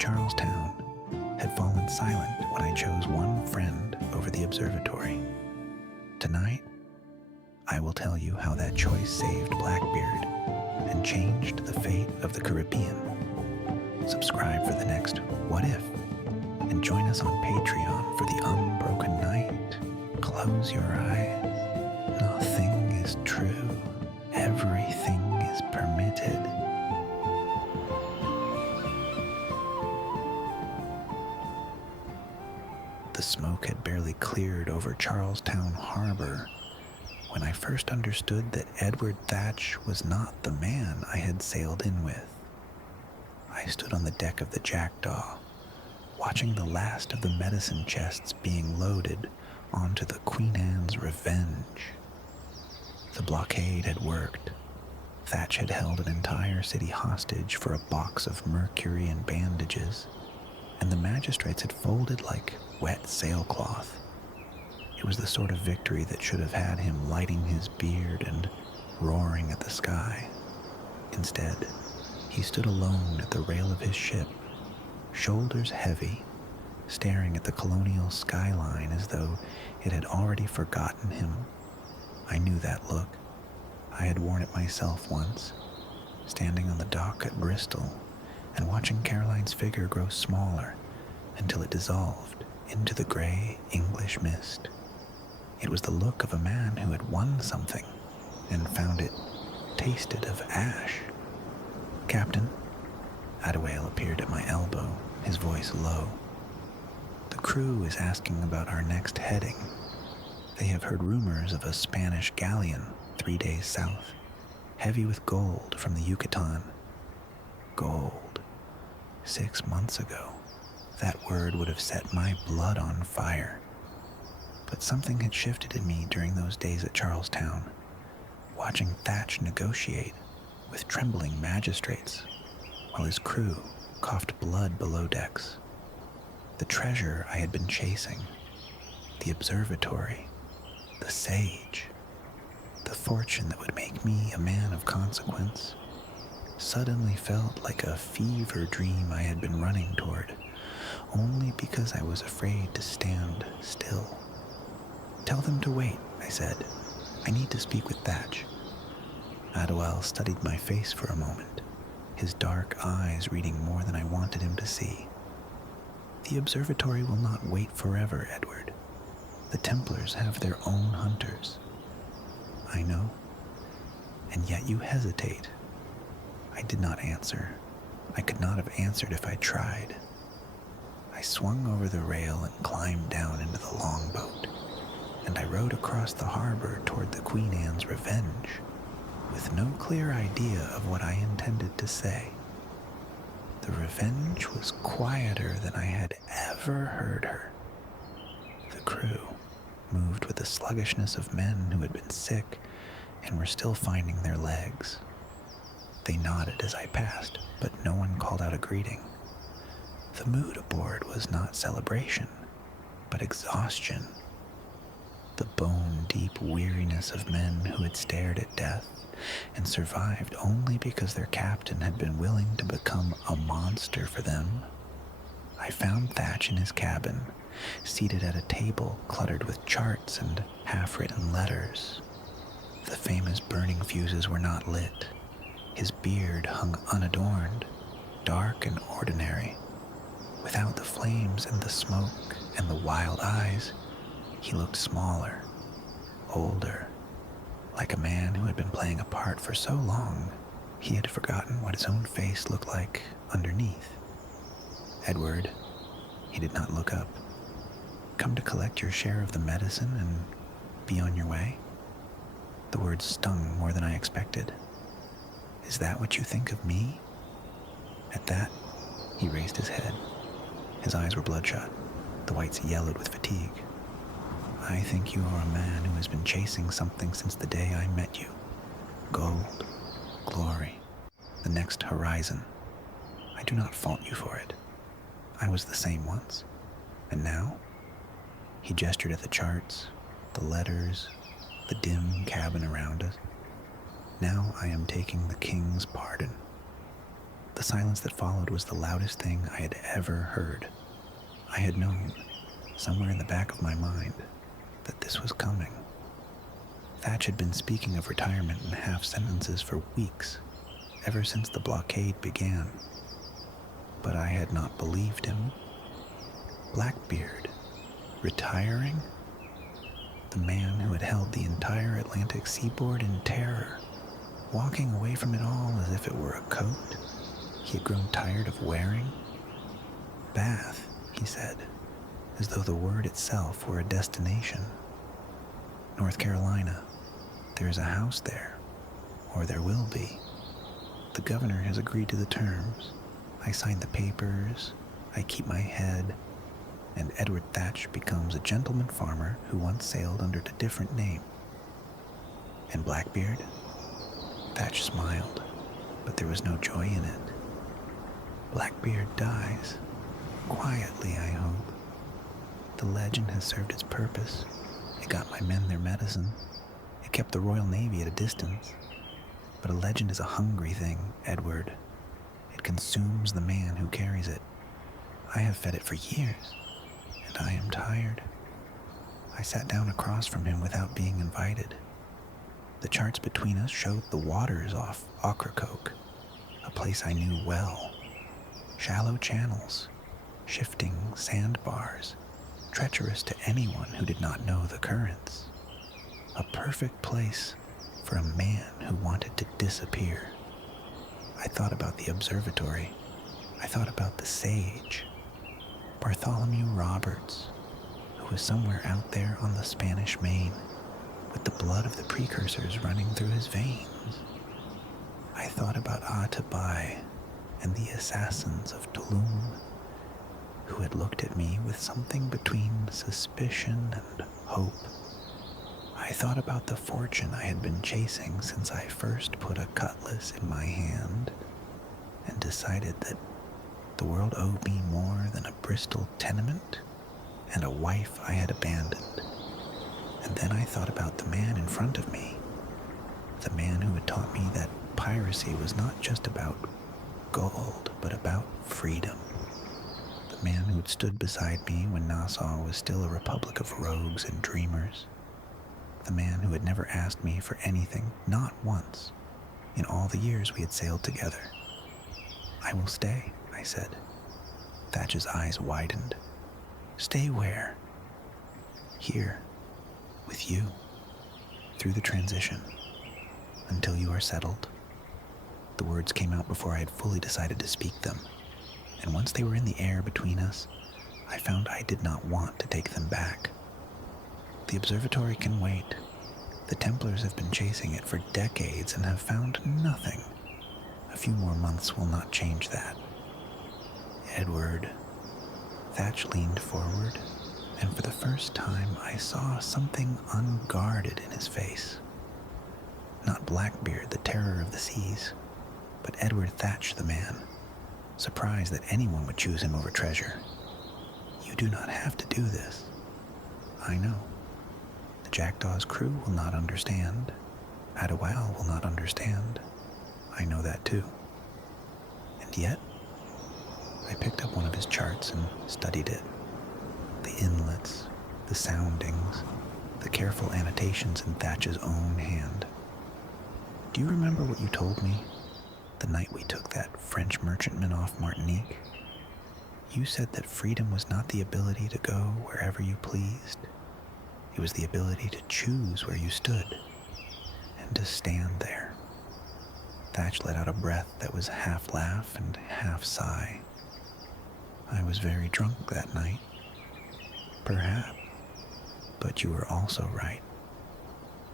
Charles-Towne had fallen silent when I chose one friend over the Observatory. Tonight, I will tell you how that choice saved Blackbeard and changed the fate of the Caribbean. Subscribe for the next What If, and join us on Patreon for the unbroken night. Close your eyes. Nothing is true. Everything is permitted. The smoke had barely cleared over Charles-Towne harbor when I first understood that Edward Thatch was not the man I had sailed in with. I stood on the deck of the Jackdaw, watching the last of the medicine chests being loaded onto the Queen Anne's Revenge. The blockade had worked. Thatch had held an entire city hostage for a box of mercury and bandages, and the magistrates had folded like wet sailcloth. It was the sort of victory that should have had him lighting his beard and roaring at the sky. Instead, he stood alone at the rail of his ship, shoulders heavy, staring at the colonial skyline as though it had already forgotten him. I knew that look. I had worn it myself once, standing on the dock at Bristol and watching Caroline's figure grow smaller until it dissolved into the gray English mist. It was the look of a man who had won something and found it tasted of ash. "Captain," Adewale appeared at my elbow, his voice low. "The crew is asking about our next heading. They have heard rumors of a Spanish galleon 3 days south, heavy with gold from the Yucatan." Gold. 6 months ago, that word would have set my blood on fire. But something had shifted in me during those days at Charles-Towne, watching Thatch negotiate with trembling magistrates while his crew coughed blood below decks. The treasure I had been chasing, the Observatory, the sage, the fortune that would make me a man of consequence, suddenly felt like a fever dream I had been running toward, only because I was afraid to stand still. "Tell them to wait," I said. "I need to speak with Thatch." Adewale studied my face for a moment, his dark eyes reading more than I wanted him to see. "The Observatory will not wait forever, Edward. The Templars have their own hunters." "I know. And yet you hesitate." I did not answer. I could not have answered if I tried. I swung over the rail and climbed down into the longboat, and I rowed across the harbor toward the Queen Anne's Revenge, with no clear idea of what I intended to say. The Revenge was quieter than I had ever heard her. The crew moved with the sluggishness of men who had been sick and were still finding their legs. They nodded as I passed, but no one called out a greeting. The mood aboard was not celebration, but exhaustion. The bone-deep weariness of men who had stared at death and survived only because their captain had been willing to become a monster for them. I found Thatch in his cabin, seated at a table cluttered with charts and half-written letters. The famous burning fuses were not lit. His beard hung unadorned, dark and ordinary. Without the flames and the smoke and the wild eyes, he looked smaller, older, like a man who had been playing a part for so long he had forgotten what his own face looked like underneath. "Edward," he did not look up. "Come to collect your share of the medicine and be on your way?" The words stung more than I expected. "Is that what you think of me?" At that, he raised his head. His eyes were bloodshot, the whites yellowed with fatigue. "I think you are a man who has been chasing something since the day I met you. Gold, glory, the next horizon. I do not fault you for it. I was the same once. And now?" He gestured at the charts, the letters, the dim cabin around us. "Now I am taking the king's pardon." The silence that followed was the loudest thing I had ever heard. I had known, somewhere in the back of my mind, that this was coming. Thatch had been speaking of retirement in half sentences for weeks, ever since the blockade began. But I had not believed him. Blackbeard, retiring? The man who had held the entire Atlantic seaboard in terror, walking away from it all as if it were a coat he had grown tired of wearing. Bath, he said, as though the word itself were a destination. North Carolina. There is a house there, or there will be. The governor has agreed to the terms. I sign the papers, I keep my head, and Edward Thatch becomes a gentleman farmer who once sailed under a different name. And Blackbeard? Thatch smiled, but there was no joy in it. Blackbeard dies. Quietly, I hope. The legend has served its purpose. It got my men their medicine. It kept the Royal Navy at a distance. But a legend is a hungry thing, Edward. It consumes the man who carries it. I have fed it for years, and I am tired. I sat down across from him without being invited. The charts between us showed the waters off Ocracoke, a place I knew well. Shallow channels, shifting sandbars, treacherous to anyone who did not know the currents. A perfect place for a man who wanted to disappear. I thought about the Observatory. I thought about the sage, Bartholomew Roberts, who was somewhere out there on the Spanish Main, with the blood of the precursors running through his veins. I thought about Atabai and the assassins of Tulum, who had looked at me with something between suspicion and hope. I thought about the fortune I had been chasing since I first put a cutlass in my hand and decided that the world owed me more than a Bristol tenement and a wife I had abandoned. And then I thought about the man in front of me, the man who had taught me that piracy was not just about gold, but about freedom. The man who had stood beside me when Nassau was still a republic of rogues and dreamers. The man who had never asked me for anything, not once, in all the years we had sailed together. I will stay, I said. Thatch's eyes widened. Stay where? Here, with you, through the transition, until you are settled. The words came out before I had fully decided to speak them, and once they were in the air between us, I found I did not want to take them back. The observatory can wait. The Templars have been chasing it for decades and have found nothing. A few more months will not change that. Edward. Thatch leaned forward, and for the first time I saw something unguarded in his face. Not Blackbeard, the terror of the seas, but Edward Thatch, the man, surprised that anyone would choose him over treasure. You do not have to do this. I know. The Jackdaw's crew will not understand. Adawal will not understand. I know that too. And yet, I picked up one of his charts and studied it. The inlets, the soundings, the careful annotations in Thatch's own hand. Do you remember what you told me the night we took that French merchantman off Martinique? You said that freedom was not the ability to go wherever you pleased. It was the ability to choose where you stood and to stand there. Thatch let out a breath that was half laugh and half sigh. I was very drunk that night. Perhaps. But you were also right.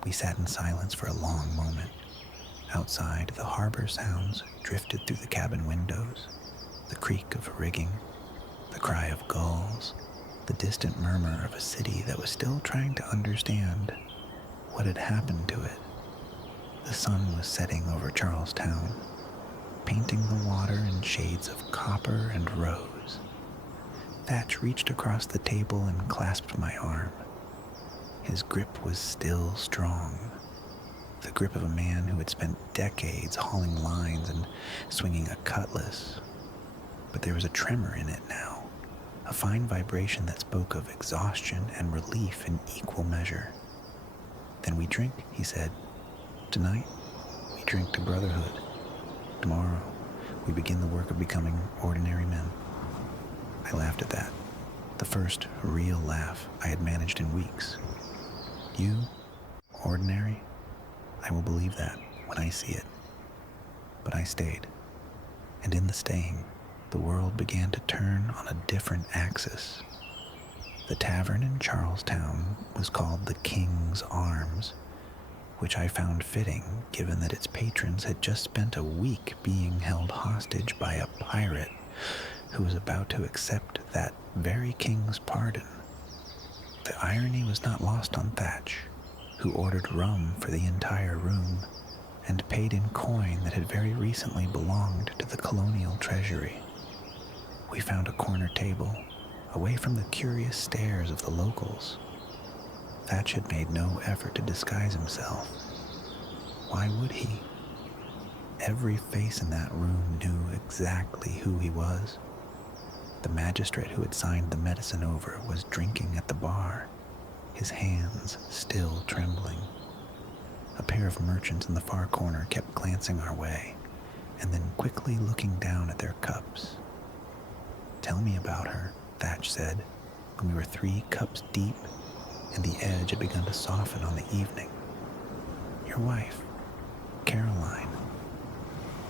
We sat in silence for a long moment. Outside, the harbor sounds drifted through the cabin windows, the creak of rigging, the cry of gulls, the distant murmur of a city that was still trying to understand what had happened to it. The sun was setting over Charles-Towne, painting the water in shades of copper and rose. Thatch reached across the table and clasped my arm. His grip was still strong. the grip of a man who had spent decades hauling lines and swinging a cutlass. But there was a tremor in it now, a fine vibration that spoke of exhaustion and relief in equal measure. "Then we drink," he said. "Tonight, we drink to brotherhood. Tomorrow, we begin the work of becoming ordinary men." I laughed at that, the first real laugh I had managed in weeks. "You, ordinary? I will believe that when I see it." But I stayed, and in the staying, the world began to turn on a different axis. The tavern in Charles-Towne was called the King's Arms, which I found fitting given that its patrons had just spent a week being held hostage by a pirate who was about to accept that very king's pardon. The irony was not lost on Thatch, who ordered rum for the entire room and paid in coin that had very recently belonged to the colonial treasury. We found a corner table, away from the curious stares of the locals. Thatch had made no effort to disguise himself. Why would he? Every face in that room knew exactly who he was. The magistrate who had signed the medicine over was drinking at the bar, his hands still trembling. A pair of merchants in the far corner kept glancing our way, and then quickly looking down at their cups. "Tell me about her," Thatch said, when we were 3 cups deep, and the edge had begun to soften on the evening. "Your wife, Caroline."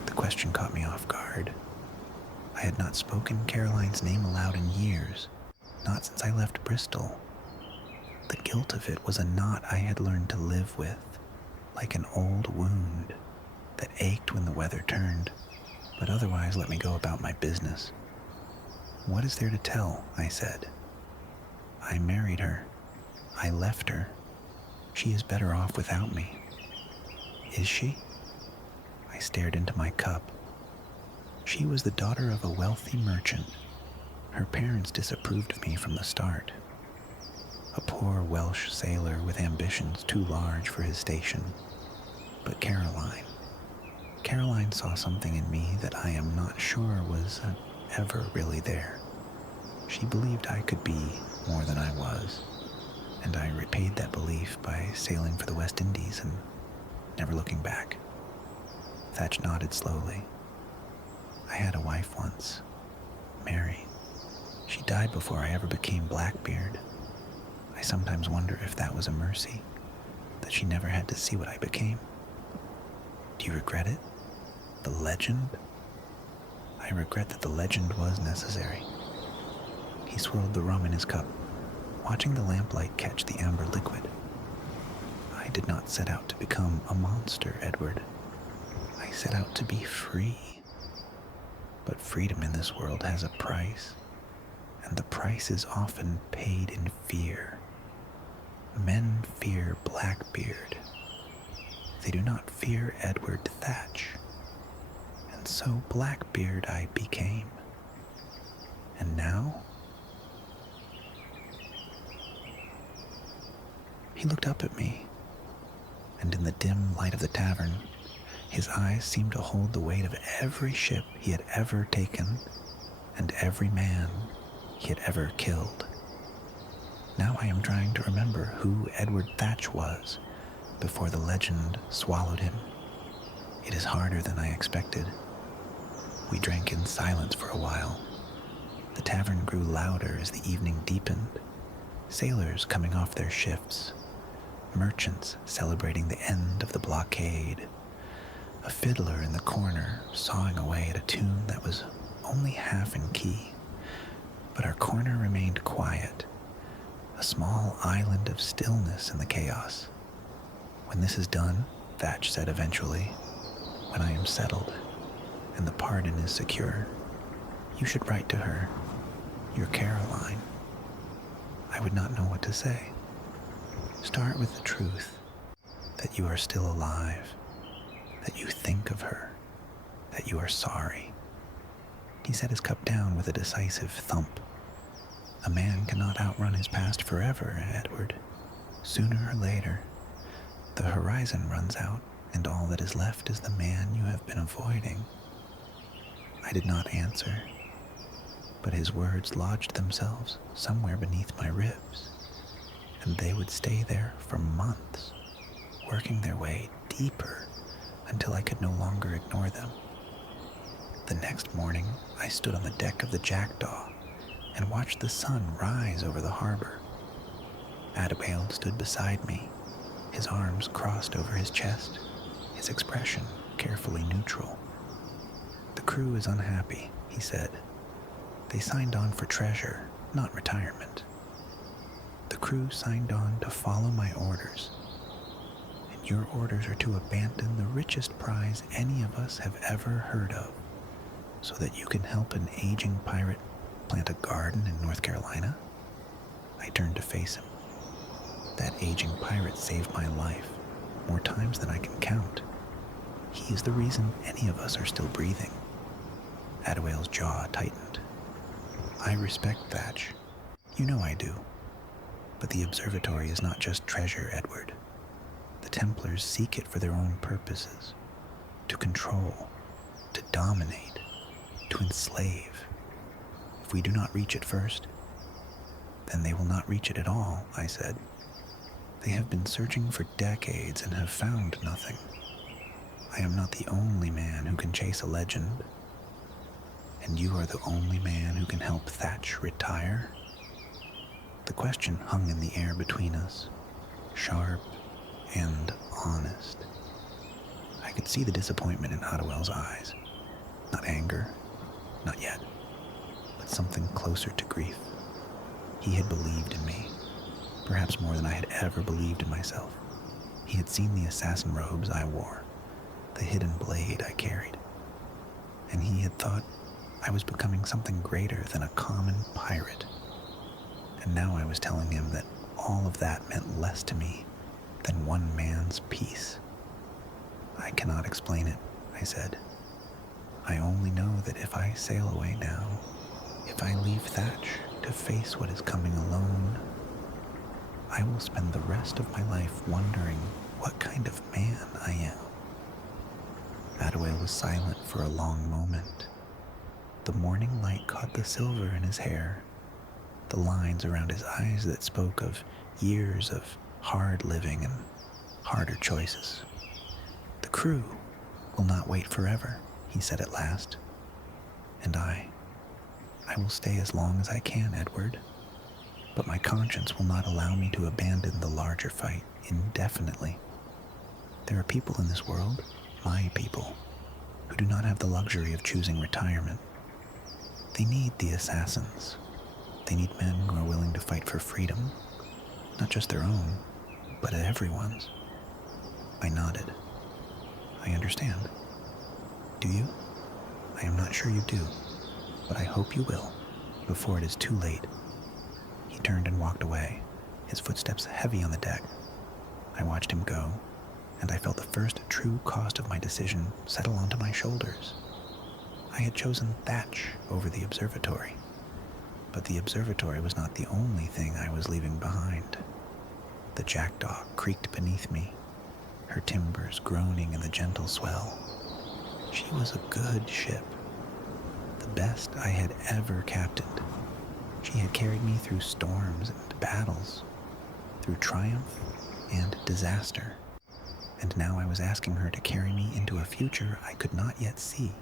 The question caught me off guard. I had not spoken Caroline's name aloud in years, not since I left Bristol. The guilt of it was a knot I had learned to live with, like an old wound that ached when the weather turned, but otherwise let me go about my business. "What is there to tell?" I said. "I married her. I left her. She is better off without me." "Is she?" I stared into my cup. She was the daughter of a wealthy merchant. Her parents disapproved of me from the start. A poor Welsh sailor with ambitions too large for his station. But Caroline saw something in me that I am not sure was ever really there. She believed I could be more than I was, and I repaid that belief by sailing for the West Indies and never looking back. Thatch nodded slowly. "I had a wife once, Mary. She died before I ever became Blackbeard. I sometimes wonder if that was a mercy, that she never had to see what I became." "Do you regret it? The legend?" "I regret that the legend was necessary." He swirled the rum in his cup, watching the lamplight catch the amber liquid. "I did not set out to become a monster, Edward. I set out to be free. But freedom in this world has a price, and the price is often paid in fear. Men fear Blackbeard. They do not fear Edward Thatch. And so Blackbeard I became. And now?" He looked up at me, and in the dim light of the tavern, his eyes seemed to hold the weight of every ship he had ever taken and every man he had ever killed. Now I am trying to remember who Edward Thatch was before the legend swallowed him. It is harder than I expected. We drank in silence for a while. The tavern grew louder as the evening deepened. Sailors coming off their shifts, merchants celebrating the end of the blockade, a fiddler in the corner sawing away at a tune that was only half in key. But our corner remained quiet, a small island of stillness in the chaos. "When this is done," Thatch said eventually, "when I am settled and the pardon is secure, you should write to her, your Caroline." I would not know what to say. Start with the truth, that you are still alive, that you think of her, that you are sorry. He set his cup down with a decisive thump. A man cannot outrun his past forever, Edward. Sooner or later, The horizon runs out, and all that is left is the man you have been avoiding." I did not answer, but his words lodged themselves somewhere beneath my ribs, and they would stay there for months, working their way deeper until I could no longer ignore them. The next morning, I stood on the deck of the Jackdaw and watched the sun rise over the harbor. Adewale stood beside me, his arms crossed over his chest, his expression carefully neutral. "The crew is unhappy," he said. "They signed on for treasure, not retirement. The crew signed on to follow my orders, and your orders are to abandon the richest prize any of us have ever heard of, so that you can help an aging pirate plant a garden in North Carolina?" I turned to face him. That aging pirate saved my life more times than I can count. He is the reason any of us are still breathing. Adewale's jaw tightened. "I respect Thatch. You know I do. But the observatory is not just treasure, Edward. The Templars seek it for their own purposes. To control, to dominate, to enslave. If we do not reach it first, then they will not reach it at all," I said. "They have been searching for decades and have found nothing. I am not the only man who can chase a legend. And you are the only man who can help Thatch retire?" The question hung in the air between us, sharp and honest. I could see the disappointment in Adewale's eyes. Not anger, not yet, but something closer to grief. He had believed in me, perhaps more than I had ever believed in myself. He had seen the assassin robes I wore, the hidden blade I carried, and he had thought I was becoming something greater than a common pirate. And now I was telling him that all of that meant less to me than one man's peace. "I cannot explain it," I said. "I only know that if I sail away now, if I leave Thatch to face what is coming alone, I will spend the rest of my life wondering what kind of man I am." Adewale was silent for a long moment. The morning light caught the silver in his hair, the lines around his eyes that spoke of years of hard living and harder choices. "The crew will not wait forever," he said at last. "And I will stay as long as I can, Edward. But my conscience will not allow me to abandon the larger fight indefinitely. There are people in this world, my people, who do not have the luxury of choosing retirement. They need the assassins. They need men who are willing to fight for freedom, not just their own, but everyone's." I nodded. "I understand. Do you? I am not sure you do, but I hope you will, before it is too late." He turned and walked away, his footsteps heavy on the deck. I watched him go, and I felt the first true cost of my decision settle onto my shoulders. I had chosen Thatch over the observatory, but the observatory was not the only thing I was leaving behind. The Jackdaw creaked beneath me, her timbers groaning in the gentle swell. She was a good ship, the best I had ever captained. She had carried me through storms and battles, through triumph and disaster, and now I was asking her to carry me into a future I could not yet see,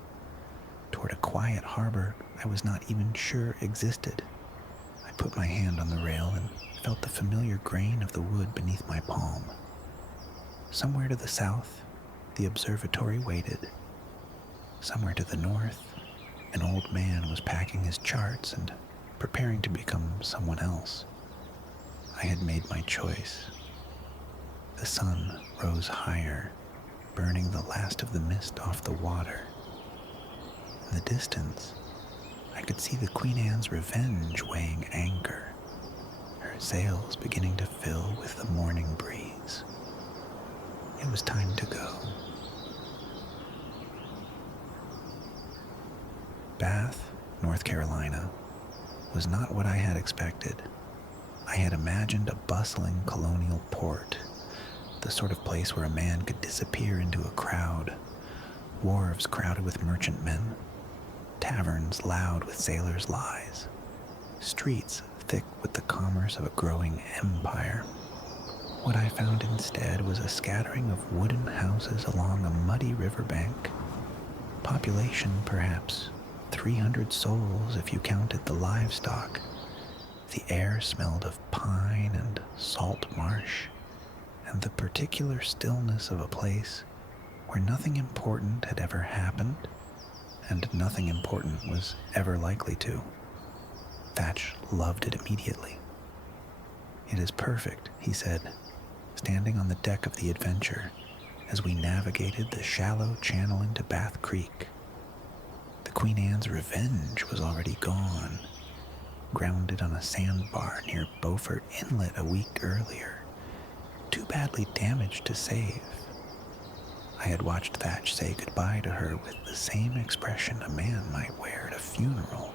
toward a quiet harbor I was not even sure existed. I put my hand on the rail and felt the familiar grain of the wood beneath my palm. Somewhere to the south, the observatory waited. Somewhere to the north, an old man was packing his charts and preparing to become someone else. I had made my choice. The sun rose higher, burning the last of the mist off the water. In the distance, I could see the Queen Anne's Revenge weighing anchor, her sails beginning to fill with the morning breeze. It was time to go. Bath, North Carolina, was not what I had expected. I had imagined a bustling colonial port, the sort of place where a man could disappear into a crowd, wharves crowded with merchantmen, taverns loud with sailors' lies, streets thick with the commerce of a growing empire. What I found instead was a scattering of wooden houses along a muddy riverbank. Population, perhaps 300 souls if you counted the livestock. The air smelled of pine and salt marsh, and the particular stillness of a place where nothing important had ever happened, and nothing important was ever likely to. Thatch loved it immediately. "It is perfect," he said, standing on the deck of the Adventure as we navigated the shallow channel into Bath Creek. The Queen Anne's Revenge was already gone, grounded on a sandbar near Beaufort Inlet a week earlier, too badly damaged to save. I had watched Thatch say goodbye to her with the same expression a man might wear at a funeral,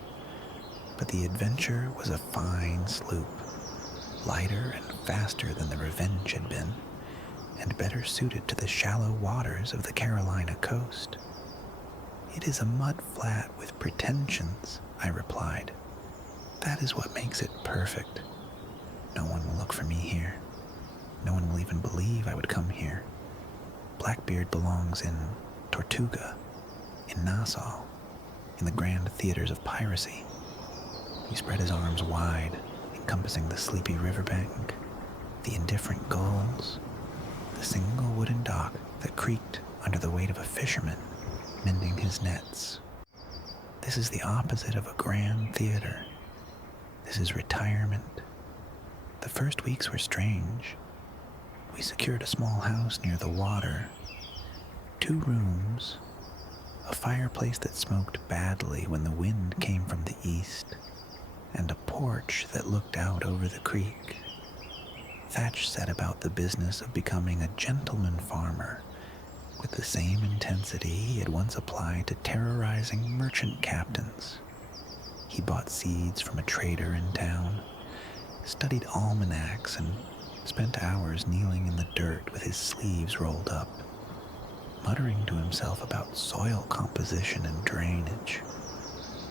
but the Adventure was a fine sloop, lighter and faster than the Revenge had been, and better suited to the shallow waters of the Carolina coast. "It is a mud flat with pretensions," I replied. "That is what makes it perfect. No one will look for me here. No one will even believe I would come here. Blackbeard belongs in Tortuga, in Nassau, in the grand theaters of piracy." He spread his arms wide, encompassing the sleepy riverbank, the indifferent gulls, the single wooden dock that creaked under the weight of a fisherman mending his nets. "This is the opposite of a grand theater. This is retirement. The first weeks were strange. We secured a small house near the water, 2 rooms, a fireplace that smoked badly when the wind came from the east, and a porch that looked out over the creek. Thatch set about the business of becoming a gentleman farmer with the same intensity he had once applied to terrorizing merchant captains. He bought seeds from a trader in town, studied almanacs, and spent hours kneeling in the dirt with his sleeves rolled up, muttering to himself about soil composition and drainage.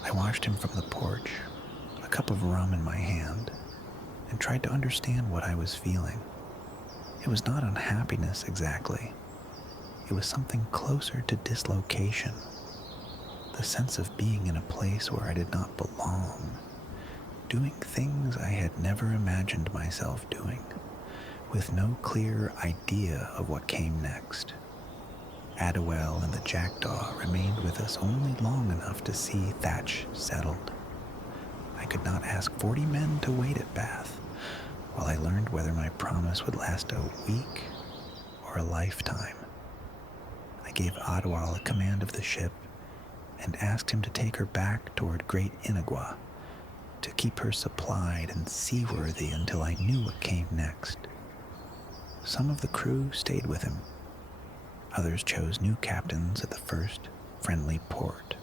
I watched him from the porch, a cup of rum in my hand, and tried to understand what I was feeling. It was not unhappiness exactly. It was something closer to dislocation, the sense of being in a place where I did not belong, doing things I had never imagined myself doing, with no clear idea of what came next. Adwell and the jackdaw remained with us only long enough to see Thatch settled. I could not ask 40 men to wait at Bath while I learned whether my promise would last a week or a lifetime. I gave Adwell a command of the ship and asked him to take her back toward Great Inagua, to keep her supplied and seaworthy until I knew what came next. Some of the crew stayed with him. Others chose new captains at the first friendly port.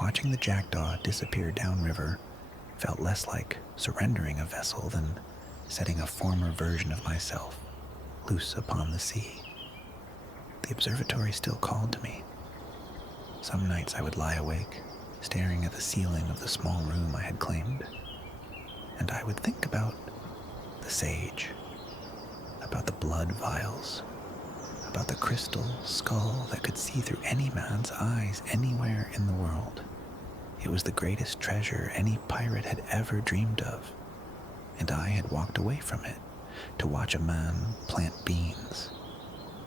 Watching the jackdaw disappear downriver felt less like surrendering a vessel than setting a former version of myself loose upon the sea. The observatory still called to me. Some nights I would lie awake, staring at the ceiling of the small room I had claimed, and I would think about the sage, about the blood vials, about the crystal skull that could see through any man's eyes anywhere in the world. It was the greatest treasure any pirate had ever dreamed of, and I had walked away from it to watch a man plant beans.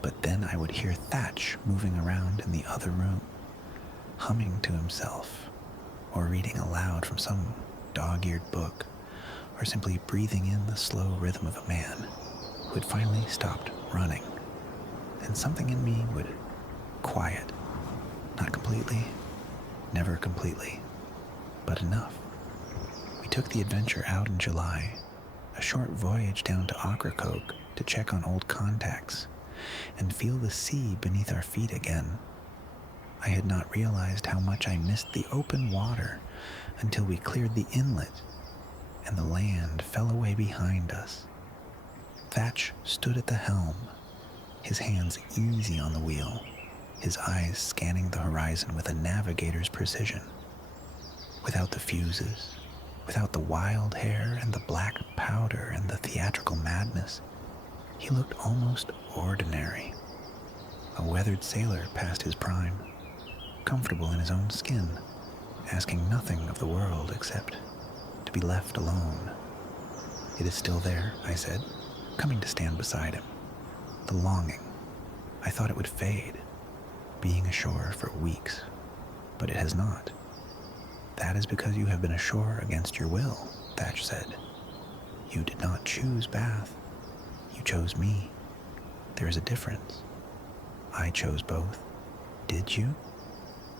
But then I would hear Thatch moving around in the other room, humming to himself, or reading aloud from some dog-eared book, or simply breathing in the slow rhythm of a man who had finally stopped running. And something in me would quiet, not completely, never completely, but enough. We took the Adventure out in July, a short voyage down to Ocracoke to check on old contacts and feel the sea beneath our feet again. I had not realized how much I missed the open water until we cleared the inlet and the land fell away behind us. Thatch stood at the helm, his hands easy on the wheel, his eyes scanning the horizon with a navigator's precision. Without the fuses, without the wild hair and the black powder and the theatrical madness, he looked almost ordinary. A weathered sailor past his prime, comfortable in his own skin, asking nothing of the world except to be left alone. "It is still there," I said, coming to stand beside him. "The longing. I thought it would fade, being ashore for weeks, but it has not." "That is because you have been ashore against your will," Thatch said. "You did not choose Bath. You chose me. There is a difference. I chose both. Did you?"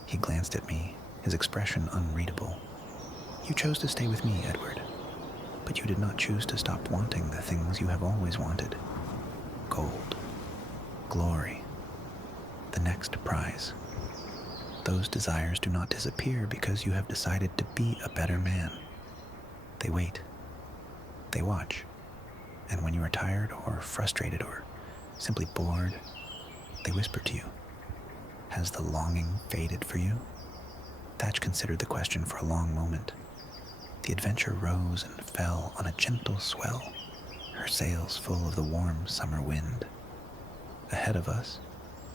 He glanced at me, his expression unreadable. "You chose to stay with me, Edward, but you did not choose to stop wanting the things you have always wanted. Gold, glory, the next prize. Those desires do not disappear because you have decided to be a better man. They wait. They watch. And when you are tired or frustrated or simply bored, they whisper to you, 'Has the longing faded for you?'" Thatch considered the question for a long moment. The Adventure rose and fell on a gentle swell, her sails full of the warm summer wind. Ahead of us,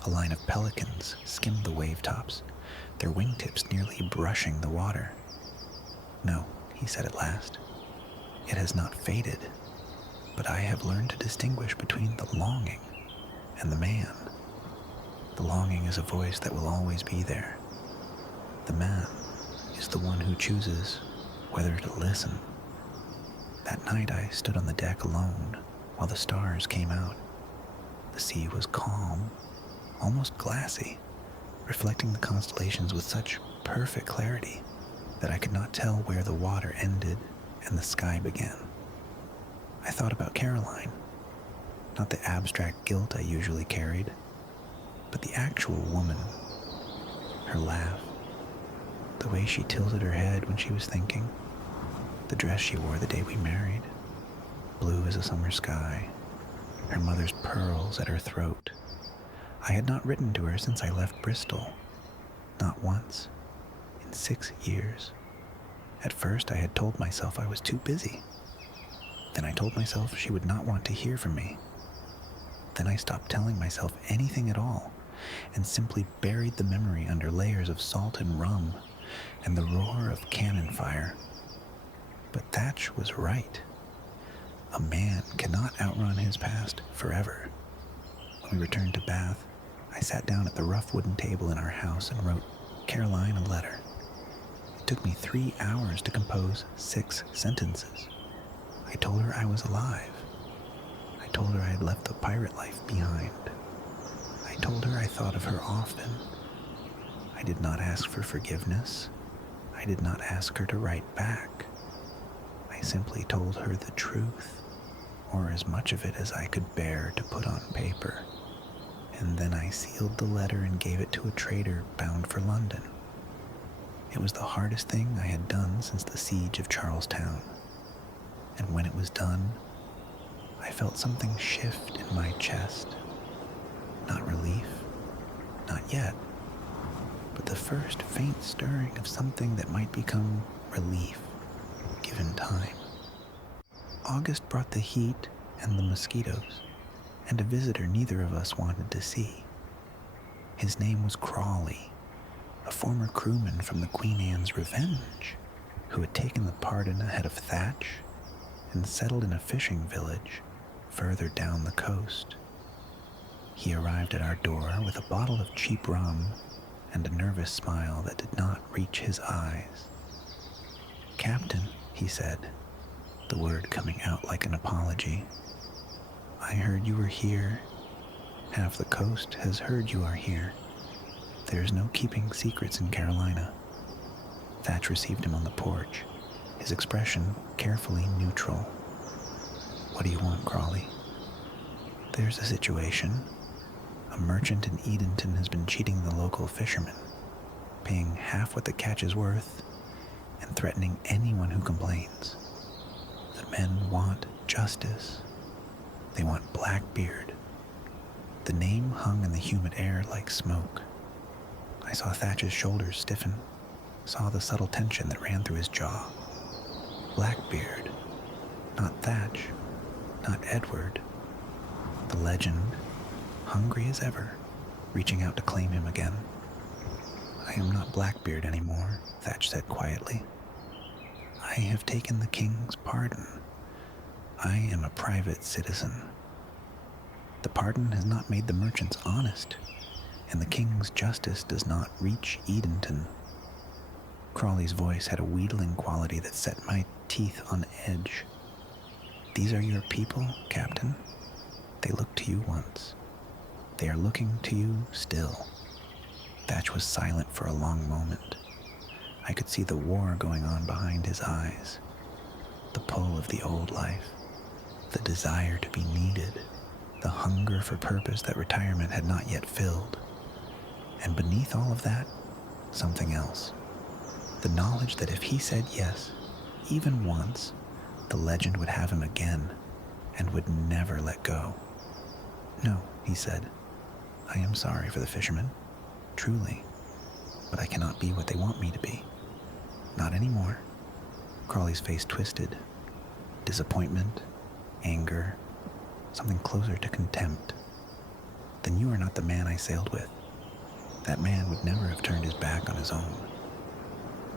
a line of pelicans skimmed the wave tops, their wingtips nearly brushing the water. "No," he said at last, "it has not faded, but I have learned to distinguish between the longing and the man. The longing is a voice that will always be there. The man is the one who chooses whether to listen." That night I stood on the deck alone while the stars came out. The sea was calm, almost glassy, reflecting the constellations with such perfect clarity that I could not tell where the water ended and the sky began. I thought about Caroline, not the abstract guilt I usually carried, but the actual woman, her laugh, the way she tilted her head when she was thinking, the dress she wore the day we married, blue as a summer sky, her mother's pearls at her throat. I had not written to her since I left Bristol, not once, in 6 years. At first I had told myself I was too busy. Then I told myself she would not want to hear from me. Then I stopped telling myself anything at all, and simply buried the memory under layers of salt and rum and the roar of cannon fire. But Thatch was right. A man cannot outrun his past forever. When we returned to Bath, I sat down at the rough wooden table in our house and wrote Caroline a letter. It took me 3 hours to compose 6 sentences. I told her I was alive. I told her I had left the pirate life behind. I told her I thought of her often. I did not ask for forgiveness. I did not ask her to write back. I simply told her the truth, or as much of it as I could bear to put on paper. And then I sealed the letter and gave it to a trader bound for London. It was the hardest thing I had done since the siege of Charles-Towne. And when it was done, I felt something shift in my chest. Not relief, not yet, but the first faint stirring of something that might become relief, given time. August brought the heat and the mosquitoes, and a visitor neither of us wanted to see. His name was Crawley, a former crewman from the Queen Anne's Revenge, who had taken the pardon ahead of Thatch and settled in a fishing village further down the coast. He arrived at our door with a bottle of cheap rum and a nervous smile that did not reach his eyes. "Captain," he said, the word coming out like an apology, "I heard you were here. Half the coast has heard you are here. There's no keeping secrets in Carolina." Thatch received him on the porch, his expression carefully neutral. "What do you want, Crawley?" "There's a situation. A merchant in Edenton has been cheating the local fishermen, paying half what the catch is worth, and threatening anyone who complains. The men want justice. They want Blackbeard. The name hung in the humid air like smoke. I saw Thatch's shoulders stiffen, saw the subtle tension that ran through his jaw. Blackbeard. Not Thatch. Not Edward. The legend, hungry as ever, reaching out to claim him again. I am not Blackbeard anymore, Thatch said quietly. I have taken the king's pardon. I am a private citizen. The pardon has not made the merchants honest, and the king's justice does not reach Edenton. Crawley's voice had a wheedling quality that set my teeth on edge. These are your people, Captain. They looked to you once. They are looking to you still. Thatch was silent for a long moment. I could see the war going on behind his eyes. The pull of the old life. The desire to be needed. The hunger for purpose that retirement had not yet filled. And beneath all of that, something else. The knowledge that if he said yes, even once, the legend would have him again and would never let go. No, he said. I am sorry for the fishermen, truly, but I cannot be what they want me to be. Not anymore. Crawley's face twisted. Disappointment, anger, something closer to contempt. Then you are not the man I sailed with. That man would never have turned his back on his own.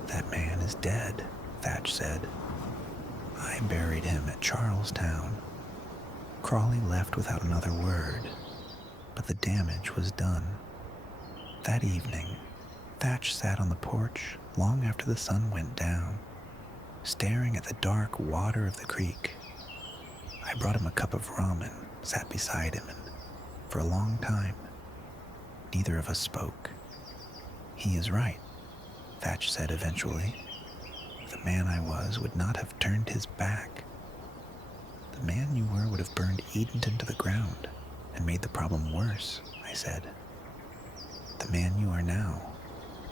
That man is dead, Thatch said. I buried him at Charles-Towne. Crawley left without another word, but the damage was done. That evening, Thatch sat on the porch long after the sun went down, staring at the dark water of the creek. I brought him a cup of rum and sat beside him, and for a long time, neither of us spoke. He is right, Thatch said eventually. The man I was would not have turned his back. The man you were would have burned Edenton to the ground and made the problem worse, I said. The man you are now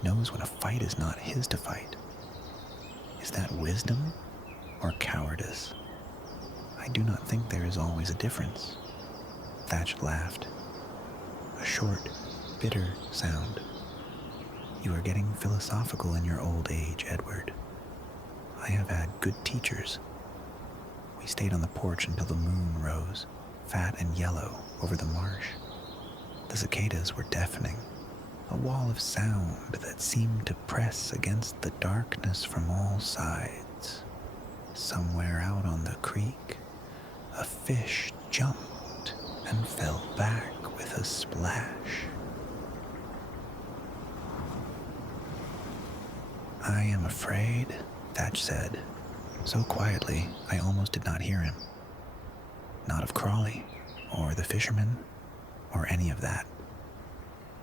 knows when a fight is not his to fight. Is that wisdom or cowardice? I do not think there is always a difference. Thatch laughed. A short, bitter sound. You are getting philosophical in your old age, Edward. I have had good teachers. We stayed on the porch until the moon rose, fat and yellow, over the marsh. The cicadas were deafening, a wall of sound that seemed to press against the darkness from all sides. Somewhere out on the creek, a fish jumped and fell back with a splash. I am afraid, Thatch said, so quietly I almost did not hear him. Not of Crawley, or the fishermen, or any of that.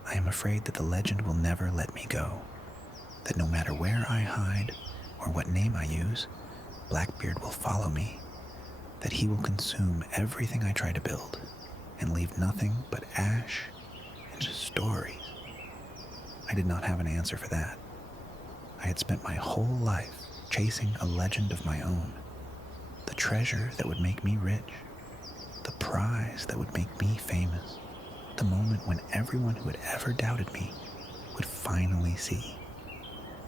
I am afraid that the legend will never let me go, that no matter where I hide, or what name I use, Blackbeard will follow me, that he will consume everything I try to build, and leave nothing but ash and stories. I did not have an answer for that. I had spent my whole life chasing a legend of my own, the treasure that would make me rich, the prize that would make me famous, the moment when everyone who had ever doubted me would finally see.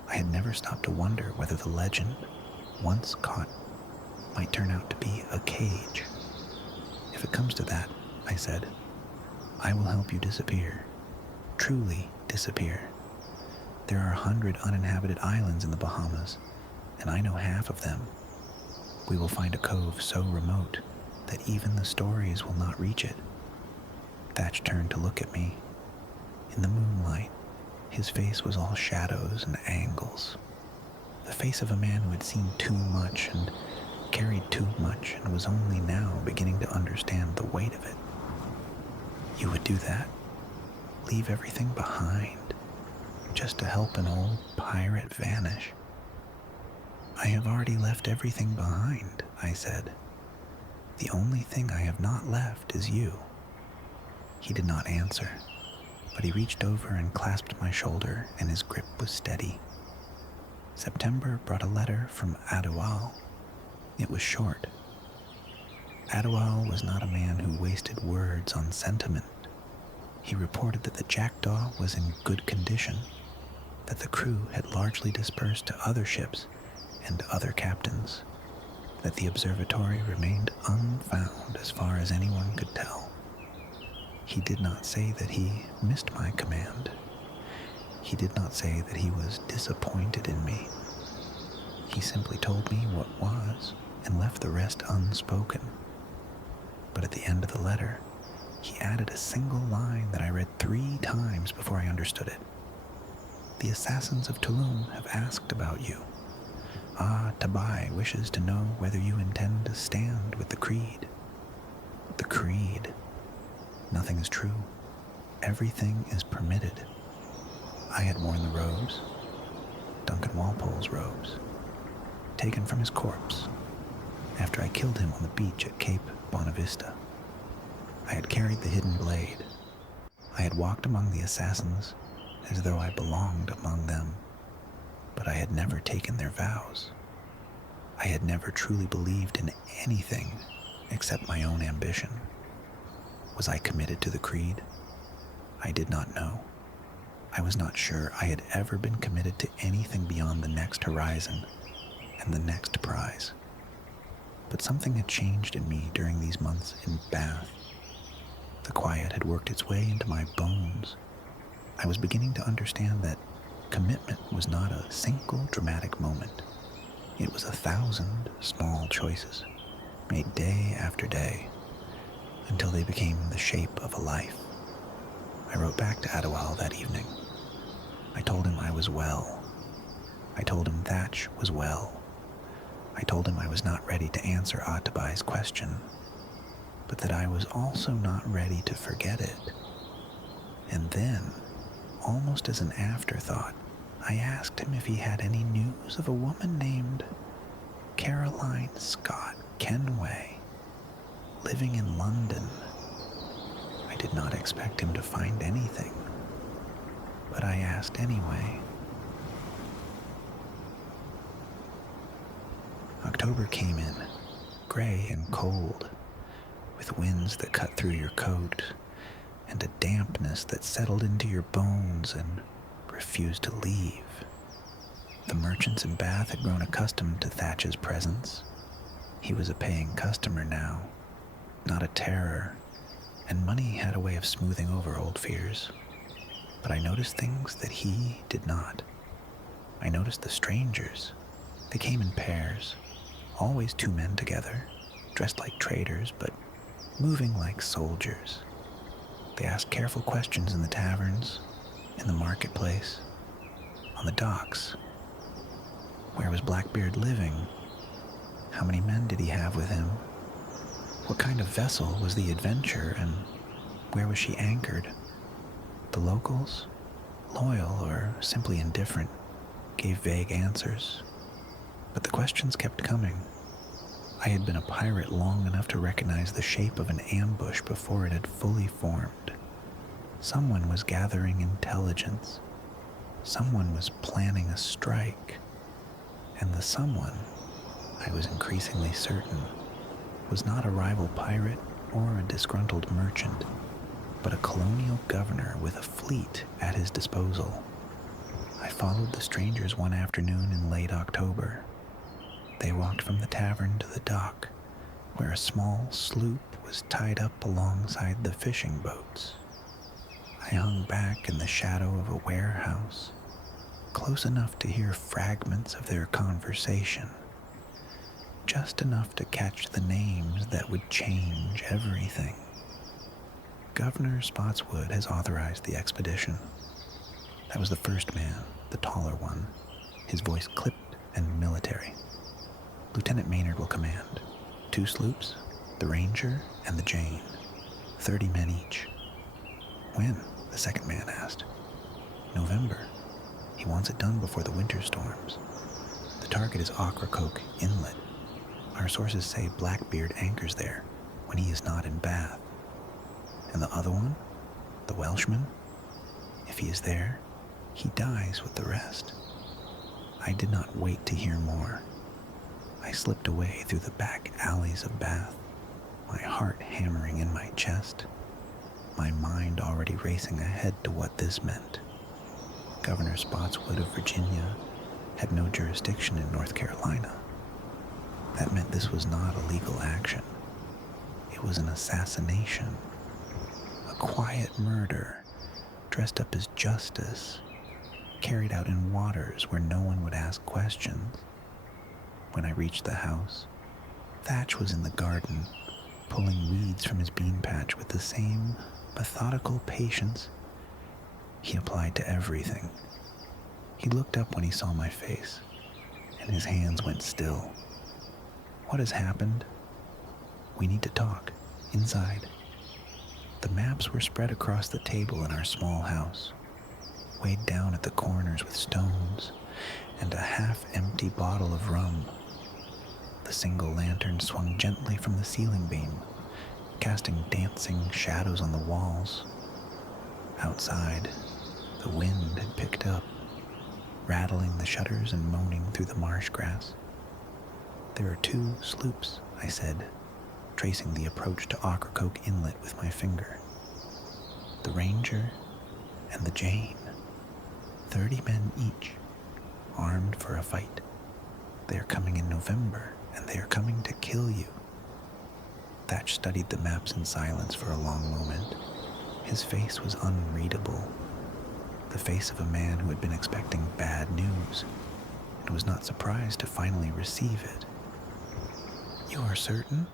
I had never stopped to wonder whether the legend, once caught, might turn out to be a cage. If it comes to that, I said, I will help you disappear, truly disappear. There are 100 uninhabited islands in the Bahamas, and I know half of them. We will find a cove so remote that even the stories will not reach it. Thatch turned to look at me. In the moonlight, his face was all shadows and angles. The face of a man who had seen too much and carried too much and was only now beginning to understand the weight of it. You would do that? Leave everything behind, just to help an old pirate vanish? I have already left everything behind, I said. The only thing I have not left is you. He did not answer, but he reached over and clasped my shoulder, and his grip was steady. September brought a letter from Adewale. It was short. Adewale was not a man who wasted words on sentiment. He reported that the Jackdaw was in good condition, that the crew had largely dispersed to other ships and other captains, that the observatory remained unfound as far as anyone could tell. He did not say that he missed my command. He did not say that he was disappointed in me. He simply told me what was and left the rest unspoken. But at the end of the letter, he added a single line that I read 3 times before I understood it. The assassins of Tulum have asked about you. Tabai wishes to know whether you intend to stand with the Creed. The Creed. Nothing is true. Everything is permitted. I had worn the robes, Duncan Walpole's robes, taken from his corpse after I killed him on the beach at Cape Bonavista. I had carried the hidden blade. I had walked among the assassins as though I belonged among them, but I had never taken their vows. I had never truly believed in anything except my own ambition. Was I committed to the Creed? I did not know. I was not sure I had ever been committed to anything beyond the next horizon and the next prize. But something had changed in me during these months in Bath. The quiet had worked its way into my bones. I was beginning to understand that commitment was not a single dramatic moment. It was 1,000 small choices, made day after day, until they became the shape of a life. I wrote back to Adewale that evening. I told him I was well. I told him Thatch was well. I told him I was not ready to answer Atabai's question, but that I was also not ready to forget it. And then, almost as an afterthought, I asked him if he had any news of a woman named Caroline Scott Kenway, living in London. I did not expect him to find anything, but I asked anyway. October came in, gray and cold, with winds that cut through your coat, and a dampness that settled into your bones and refused to leave. The merchants in Bath had grown accustomed to Thatch's presence. He was a paying customer now, not a terror, and money had a way of smoothing over old fears. But I noticed things that he did not. I noticed the strangers. They came in pairs, always 2 men together, dressed like traders, but moving like soldiers. They asked careful questions in the taverns, in the marketplace, on the docks. Where was Blackbeard living? How many men did he have with him? What kind of vessel was the Adventure, and where was she anchored? The locals, loyal or simply indifferent, gave vague answers. But the questions kept coming. I had been a pirate long enough to recognize the shape of an ambush before it had fully formed. Someone was gathering intelligence. Someone was planning a strike. And the someone, I was increasingly certain, was not a rival pirate or a disgruntled merchant, but a colonial governor with a fleet at his disposal. I followed the strangers one afternoon in late October. They walked from the tavern to the dock, where a small sloop was tied up alongside the fishing boats. I hung back in the shadow of a warehouse, close enough to hear fragments of their conversation, just enough to catch the names that would change everything. Governor Spotswood has authorized the expedition. That was the first man, the taller one, his voice clipped and military. Lieutenant Maynard will command. 2 sloops, the Ranger and the Jane, 30 men each. When? The second man asked. November. He wants it done before the winter storms. The target is Ocracoke Inlet. Our sources say Blackbeard anchors there when he is not in Bath. And the other one, the Welshman, if he is there, he dies with the rest. I did not wait to hear more. I slipped away through the back alleys of Bath, my heart hammering in my chest, my mind already racing ahead to what this meant. Governor Spotswood of Virginia had no jurisdiction in North Carolina. That meant this was not a legal action. It was an assassination, a quiet murder dressed up as justice, carried out in waters where no one would ask questions. When I reached the house, Thatch was in the garden, pulling weeds from his bean patch with the same methodical patience he applied to everything. He looked up when he saw my face, and his hands went still. What has happened? We need to talk, inside. The maps were spread across the table in our small house, weighed down at the corners with stones and a half-empty bottle of rum. The single lantern swung gently from the ceiling beam, casting dancing shadows on the walls. Outside, the wind had picked up, rattling the shutters and moaning through the marsh grass. There are 2 sloops, I said, tracing the approach to Ocracoke Inlet with my finger. The Ranger and the Jane. 30 men each, armed for a fight. They are coming in November, and they are coming to kill you. Thatch studied the maps in silence for a long moment. His face was unreadable, the face of a man who had been expecting bad news and was not surprised to finally receive it. You are certain?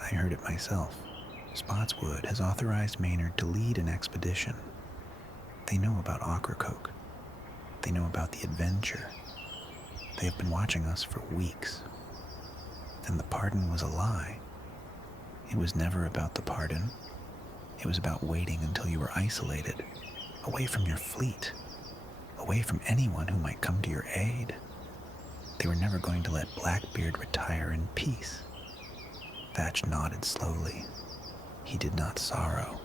I heard it myself. Spotswood has authorized Maynard to lead an expedition. They know about Ocracoke. They know about the adventure. They have been watching us for weeks. Then the pardon was a lie. It was never about the pardon. It was about waiting until you were isolated, away from your fleet, away from anyone who might come to your aid. They were never going to let Blackbeard retire in peace. Thatch nodded slowly. He did not sorrow.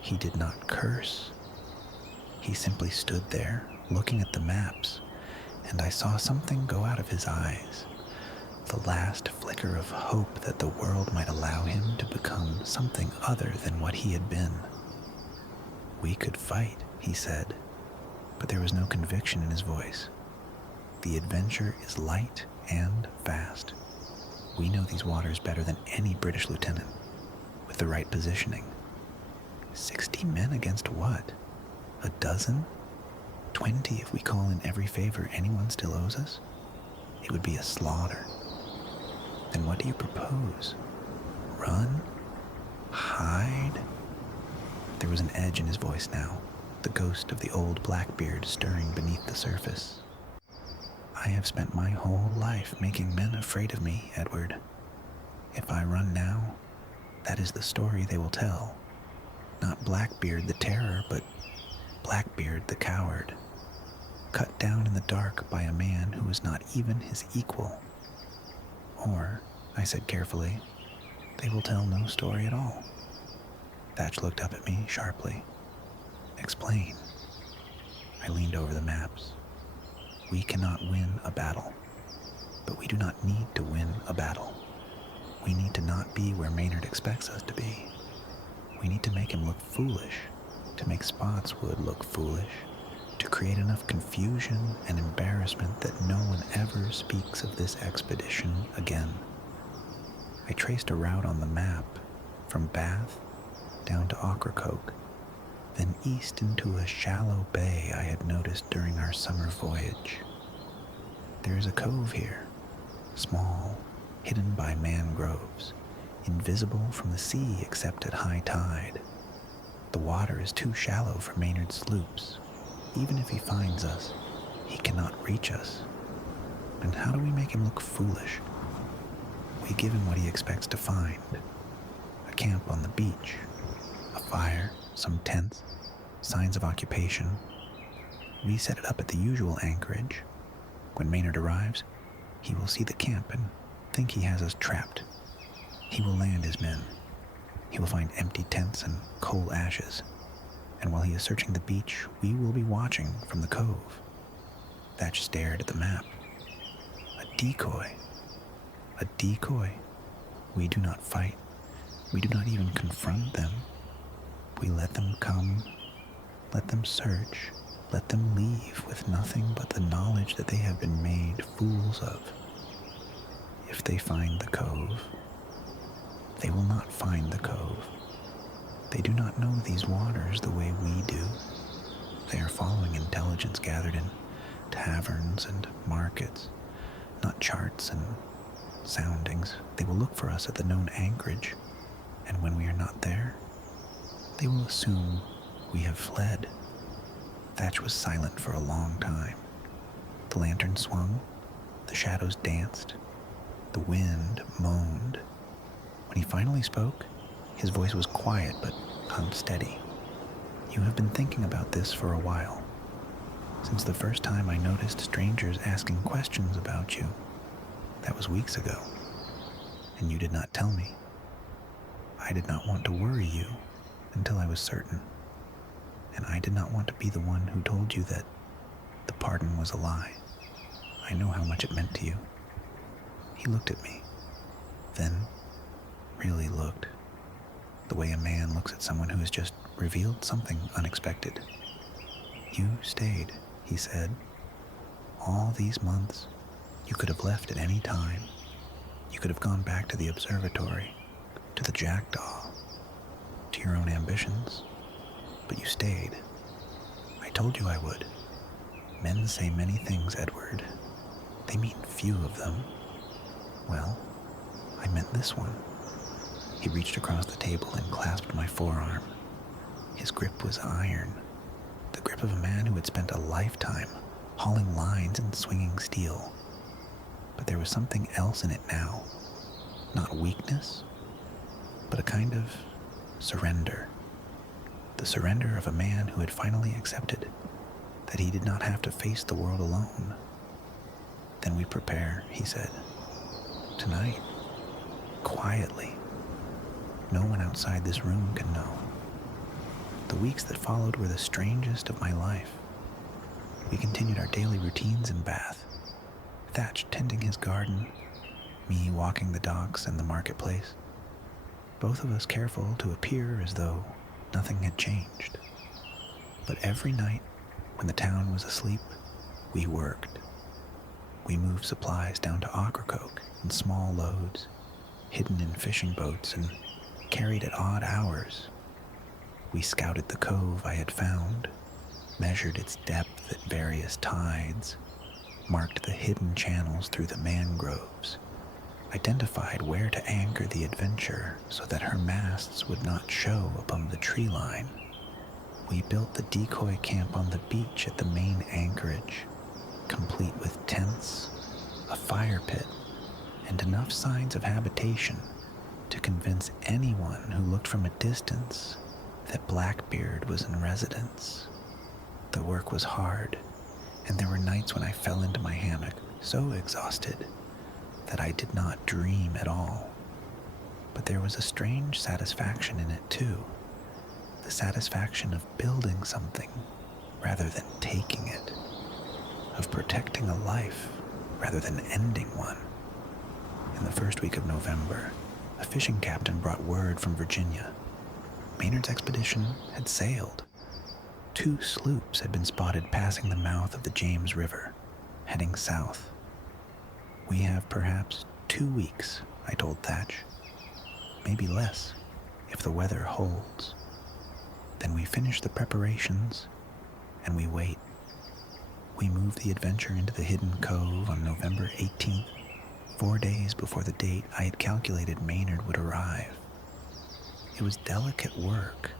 He did not curse. He simply stood there, looking at the maps, and I saw something go out of his eyes, the last flicker of hope that the world might allow him to become something other than what he had been. We could fight, he said, but there was no conviction in his voice. The adventure is light and fast. We know these waters better than any British lieutenant, with the right positioning. 60 men against what? A dozen? 20 if we call in every favor anyone still owes us? It would be a slaughter. Then what do you propose? Run? Hide? There was an edge in his voice now, the ghost of the old Blackbeard stirring beneath the surface. I have spent my whole life making men afraid of me, Edward. If I run now, that is the story they will tell. Not Blackbeard the terror, but Blackbeard the coward, cut down in the dark by a man who was not even his equal. Or, I said carefully, they will tell no story at all. Thatch looked up at me sharply. Explain. I leaned over the maps. We cannot win a battle, but we do not need to win a battle. We need to not be where Maynard expects us to be. We need to make him look foolish, to make Spotswood look foolish, to create enough confusion and embarrassment that no one ever speaks of this expedition again. I traced a route on the map from Bath down to Ocracoke, then east into a shallow bay I had noticed during our summer voyage. There is a cove here, small, hidden by mangroves, invisible from the sea except at high tide. The water is too shallow for Maynard's sloops. Even if he finds us, he cannot reach us. And how do we make him look foolish? We give him what he expects to find. A camp on the beach, a fire, some tents, signs of occupation. We set it up at the usual anchorage. When Maynard arrives, he will see the camp and think he has us trapped. He will land his men. He will find empty tents and coal ashes. And while he is searching the beach, we will be watching from the cove. Thatch stared at the map. A decoy. A decoy. We do not fight. We do not even confront them. We let them come, let them search, let them leave with nothing but the knowledge that they have been made fools of. If they find the cove, they will not find the cove. They do not know these waters the way we do. They are following intelligence gathered in taverns and markets, not charts and soundings. They will look for us at the known anchorage, and when we are not there, they will assume we have fled. Thatch was silent for a long time. The lantern swung, the shadows danced, the wind moaned. When he finally spoke, his voice was quiet but unsteady. You have been thinking about this for a while, since the first time I noticed strangers asking questions about you. That was weeks ago, and you did not tell me. I did not want to worry you until I was certain, and I did not want to be the one who told you that the pardon was a lie. I know how much it meant to you. He looked at me, then really looked, the way a man looks at someone who has just revealed something unexpected. You stayed, he said. All these months, you could have left at any time. You could have gone back to the observatory, to the jackdaw, to your own ambitions, but you stayed. I told you I would. Men say many things, Edward. They mean few of them. Well, I meant this one. He reached across the table and clasped my forearm. His grip was iron, the grip of a man who had spent a lifetime hauling lines and swinging steel. But there was something else in it now. Not weakness, but a kind of surrender. The surrender of a man who had finally accepted that he did not have to face the world alone. Then we prepare, he said. Tonight, quietly. No one outside this room can know. The weeks that followed were the strangest of my life. We continued our daily routines in Bath. Thatch tending his garden, me walking the docks and the marketplace. Both of us careful to appear as though nothing had changed. But every night, when the town was asleep, we worked. We moved supplies down to Ocracoke in small loads, hidden in fishing boats and carried at odd hours. We scouted the cove I had found, measured its depth at various tides, marked the hidden channels through the mangroves, identified where to anchor the Adventure so that her masts would not show above the tree line. We built the decoy camp on the beach at the main anchorage, complete with tents, a fire pit, and enough signs of habitation to convince anyone who looked from a distance that Blackbeard was in residence. The work was hard, and there were nights when I fell into my hammock so exhausted that I did not dream at all. But there was a strange satisfaction in it too, the satisfaction of building something rather than taking it, of protecting a life rather than ending one. In the first week of November, a fishing captain brought word from Virginia. Maynard's expedition had sailed. 2 sloops had been spotted passing the mouth of the James River, heading south. We have perhaps 2 weeks, I told Thatch. Maybe less, if the weather holds. Then we finish the preparations, and we wait. We move the Adventure into the hidden cove on November 18th, 4 days before the date I had calculated Maynard would arrive. It was delicate work.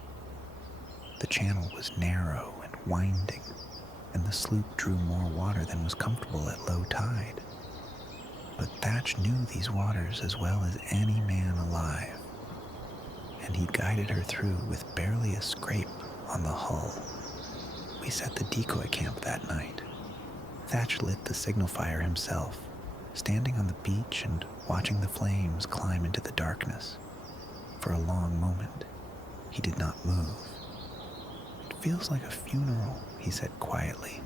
The channel was narrow and winding, and the sloop drew more water than was comfortable at low tide. But Thatch knew these waters as well as any man alive, and he guided her through with barely a scrape on the hull. We set the decoy camp that night. Thatch lit the signal fire himself, standing on the beach and watching the flames climb into the darkness. For a long moment, he did not move. It feels like a funeral, he said quietly,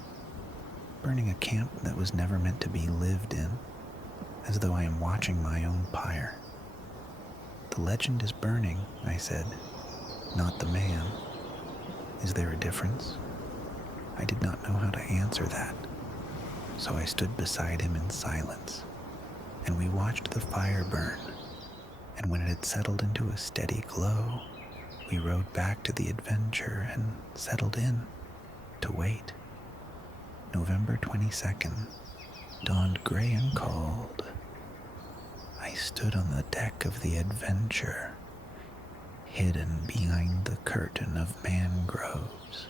burning a camp that was never meant to be lived in, as though I am watching my own pyre. The legend is burning, I said, not the man. Is there a difference? I did not know how to answer that, so I stood beside him in silence, and we watched the fire burn, and when it had settled into a steady glow, we rode back to the adventure and settled in to wait. November 22nd dawned gray and cold. I stood on the deck of the adventure, hidden behind the curtain of mangroves,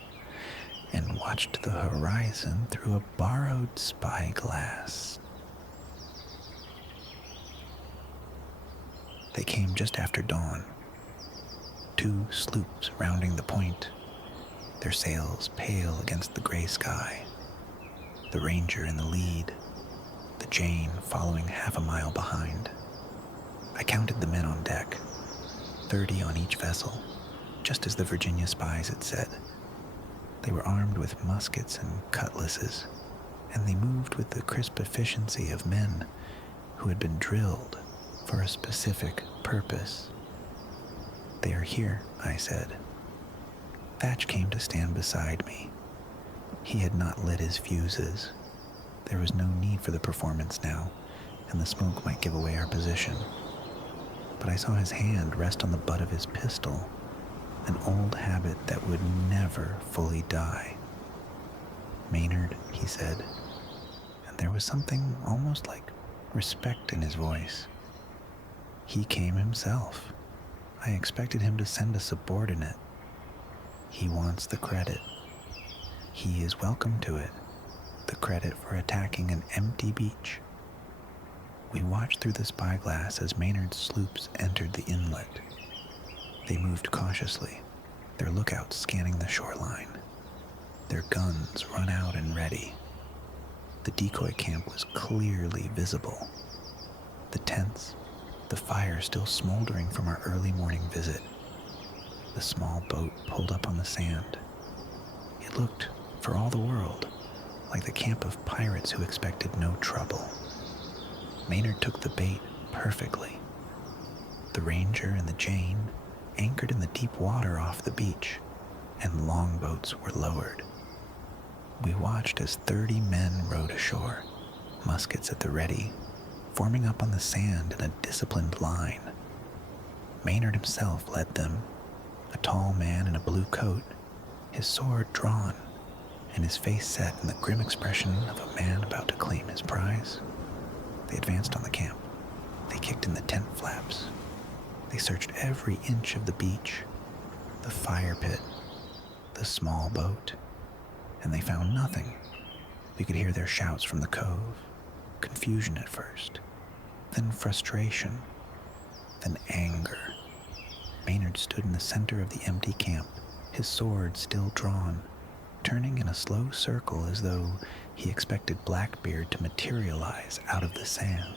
and watched the horizon through a borrowed spyglass. They came just after dawn. 2 sloops rounding the point, their sails pale against the gray sky. The Ranger in the lead, the Jane following half a mile behind. I counted the men on deck, 30 on each vessel, just as the Virginia spies had said. They were armed with muskets and cutlasses, and they moved with the crisp efficiency of men who had been drilled for a specific purpose. They are here, I said. Thatch came to stand beside me. He had not lit his fuses. There was no need for the performance now, and the smoke might give away our position. But I saw his hand rest on the butt of his pistol, an old habit that would never fully die. "Maynard," he said, and there was something almost like respect in his voice. He came himself. I expected him to send a subordinate. He wants the credit. He is welcome to it, the credit for attacking an empty beach. We watched through the spyglass as Maynard's sloops entered the inlet. They moved cautiously, their lookouts scanning the shoreline, their guns run out and ready. The decoy camp was clearly visible. The tents, the fire still smoldering from our early morning visit. The small boat pulled up on the sand. It looked, for all the world, like the camp of pirates who expected no trouble. Maynard took the bait perfectly. The Ranger and the Jane anchored in the deep water off the beach, and longboats were lowered. We watched as 30 men rowed ashore, muskets at the ready, forming up on the sand in a disciplined line. Maynard himself led them, a tall man in a blue coat, his sword drawn, and his face set in the grim expression of a man about to claim his prize. They advanced on the camp. They kicked in the tent flaps. They searched every inch of the beach, the fire pit, the small boat, and they found nothing. We could hear their shouts from the cove, confusion at first, then frustration, then anger. Maynard stood in the center of the empty camp, his sword still drawn, turning in a slow circle as though he expected Blackbeard to materialize out of the sand.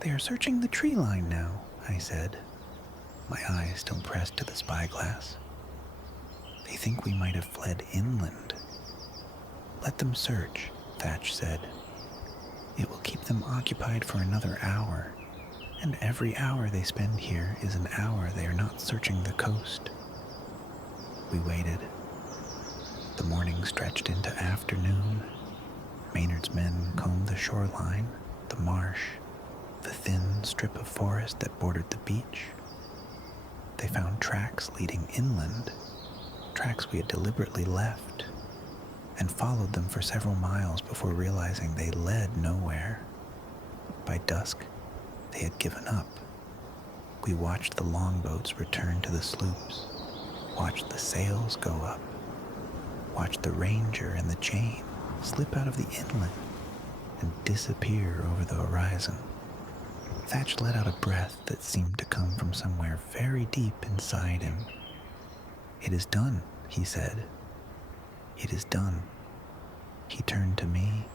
"They are searching the tree line now," I said, my eyes still pressed to the spyglass. "They think we might have fled inland." "Let them search," Thatch said. "It will keep them occupied for another hour, and every hour they spend here is an hour they are not searching the coast." We waited. The morning stretched into afternoon. Maynard's men combed the shoreline, the marsh, the thin strip of forest that bordered the beach. They found tracks leading inland, tracks we had deliberately left, and followed them for several miles before realizing they led nowhere. By dusk, they had given up. We watched the longboats return to the sloops, watched the sails go up, watched the Ranger and the Jane slip out of the inlet and disappear over the horizon. Thatch let out a breath that seemed to come from somewhere very deep inside him. "It is done," he said. "It is done." He turned to me,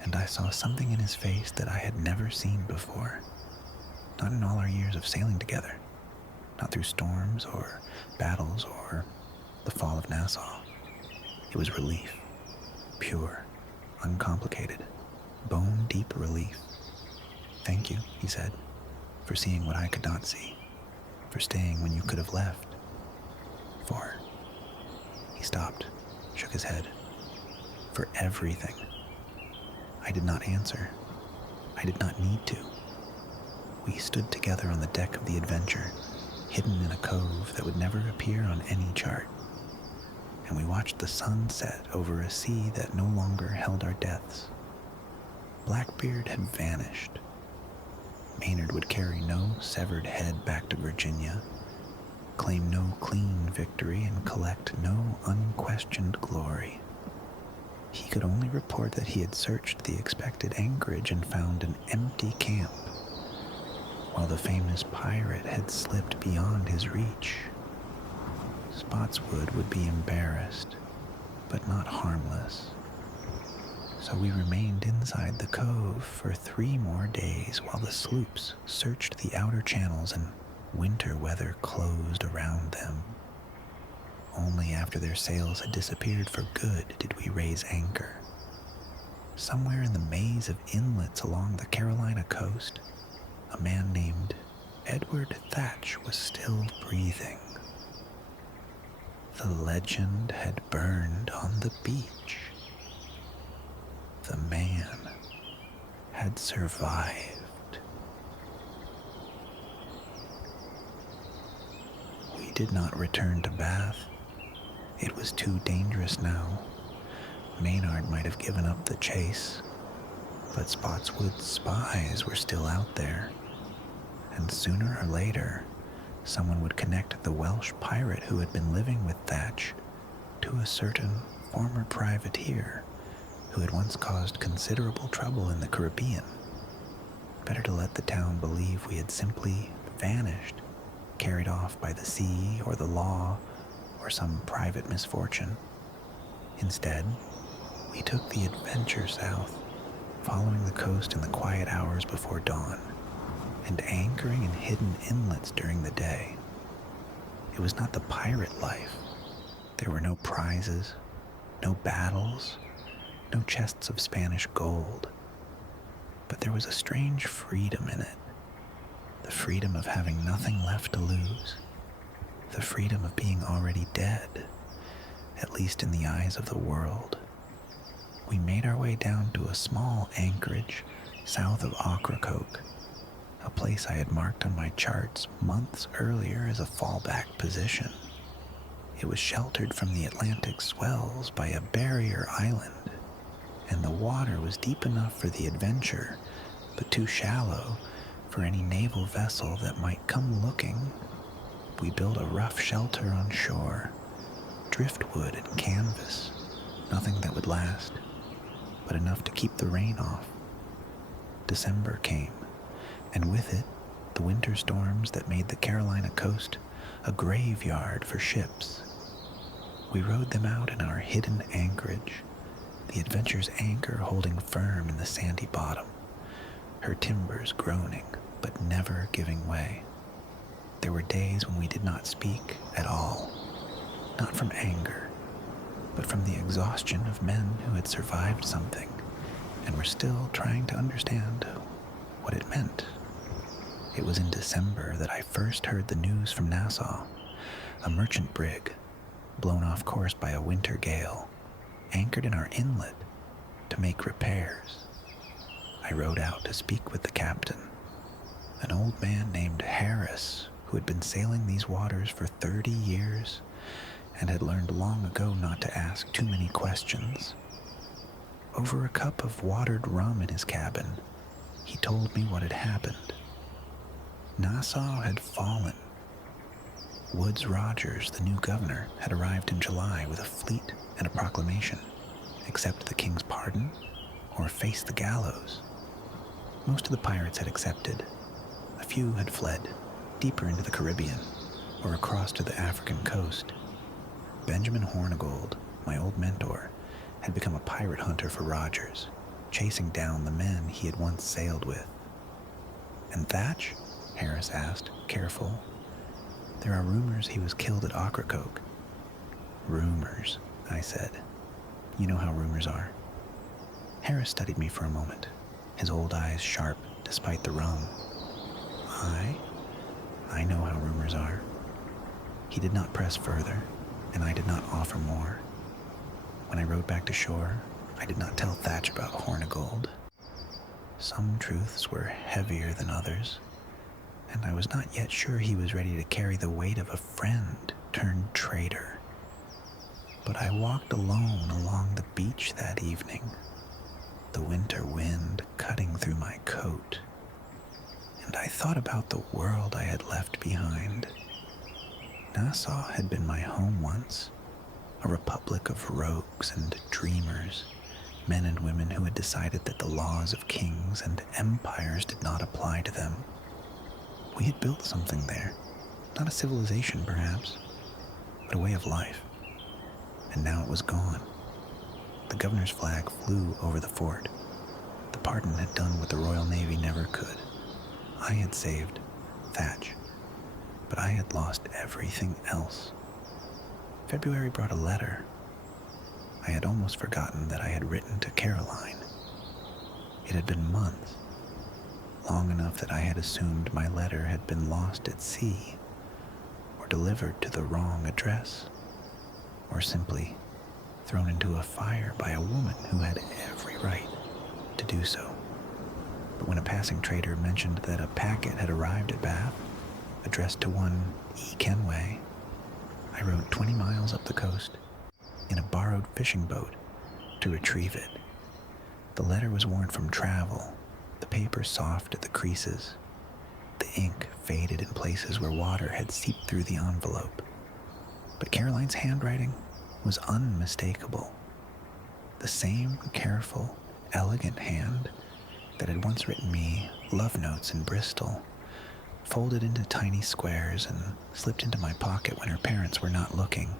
and I saw something in his face that I had never seen before. Not in all our years of sailing together. Not through storms or battles or the fall of Nassau. It was relief. Pure, uncomplicated, bone-deep relief. "Thank you," he said, for seeing what I could not see, for staying when you could have left, for... He stopped, shook his head. For everything. I did not answer. I did not need to. We stood together on the deck of the Adventure, hidden in a cove that would never appear on any chart, and we watched the sun set over a sea that no longer held our deaths. Blackbeard had vanished. Maynard would carry no severed head back to Virginia, claim no clean victory, and collect no unquestioned glory. He could only report that he had searched the expected anchorage and found an empty camp, while the famous pirate had slipped beyond his reach. Spotswood would be embarrassed, but not harmless. So we remained inside the cove for 3 more days while the sloops searched the outer channels and winter weather closed around them. Only after their sails had disappeared for good did we raise anchor. Somewhere in the maze of inlets along the Carolina coast, a man named Edward Thatch was still breathing. The legend had burned on the beach. The man had survived. We did not return to Bath. It was too dangerous now. Maynard might have given up the chase, but Spotswood's spies were still out there, and sooner or later, someone would connect the Welsh pirate who had been living with Thatch to a certain former privateer who had once caused considerable trouble in the Caribbean. Better to let the town believe we had simply vanished, carried off by the sea or the law or some private misfortune. Instead, we took the Adventure south, following the coast in the quiet hours before dawn, and anchoring in hidden inlets during the day. It was not the pirate life. There were no prizes, no battles, no chests of Spanish gold. But there was a strange freedom in it. The freedom of having nothing left to lose. The freedom of being already dead, at least in the eyes of the world. We made our way down to a small anchorage south of Ocracoke, a place I had marked on my charts months earlier as a fallback position. It was sheltered from the Atlantic swells by a barrier island, and the water was deep enough for the Adventure, but too shallow for any naval vessel that might come looking. We built a rough shelter on shore, driftwood and canvas, nothing that would last, but enough to keep the rain off. December came, and with it, the winter storms that made the Carolina coast a graveyard for ships. We rode them out in our hidden anchorage, the Adventure's anchor holding firm in the sandy bottom, her timbers groaning but never giving way. There were days when we did not speak at all, not from anger, but from the exhaustion of men who had survived something and were still trying to understand what it meant. It was in December that I first heard the news from Nassau. A merchant brig, blown off course by a winter gale, anchored in our inlet to make repairs. I rowed out to speak with the captain, an old man named Harris, who had been sailing these waters for 30 years and had learned long ago not to ask too many questions. Over a cup of watered rum in his cabin, he told me what had happened. Nassau had fallen. Woodes Rogers, the new governor, had arrived in July with a fleet and a proclamation: accept the king's pardon or face the gallows. Most of the pirates had accepted. A few had fled deeper into the Caribbean or across to the African coast. Benjamin Hornigold, my old mentor, had become a pirate hunter for Rogers, chasing down the men he had once sailed with. And Thatch? Harris asked, careful. There are rumors he was killed at Ocracoke. Rumors, I said. You know how rumors are. Harris studied me for a moment, his old eyes sharp despite the rum. I know how rumors are. He did not press further, and I did not offer more. When I rowed back to shore, I did not tell Thatch about Hornigold. Some truths were heavier than others, and I was not yet sure he was ready to carry the weight of a friend turned traitor. But I walked alone along the beach that evening, the winter wind cutting through my coat, and I thought about the world I had left behind. Nassau had been my home once, a republic of rogues and dreamers, men and women who had decided that the laws of kings and empires did not apply to them. We had built something there, not a civilization perhaps, but a way of life. And now it was gone. The governor's flag flew over the fort. The pardon had done what the Royal Navy never could. I had saved Thatch, but I had lost everything else. February brought a letter. I had almost forgotten that I had written to Caroline. It had been months, long enough that I had assumed my letter had been lost at sea, or delivered to the wrong address, or simply thrown into a fire by a woman who had every right to do so. But when a passing trader mentioned that a packet had arrived at Bath, addressed to one E. Kenway, I rowed 20 miles up the coast in a borrowed fishing boat to retrieve it. The letter was worn from travel, the paper soft at the creases. The ink faded in places where water had seeped through the envelope. But Caroline's handwriting was unmistakable. The same careful, elegant hand that had once written me love notes in Bristol, folded into tiny squares and slipped into my pocket when her parents were not looking.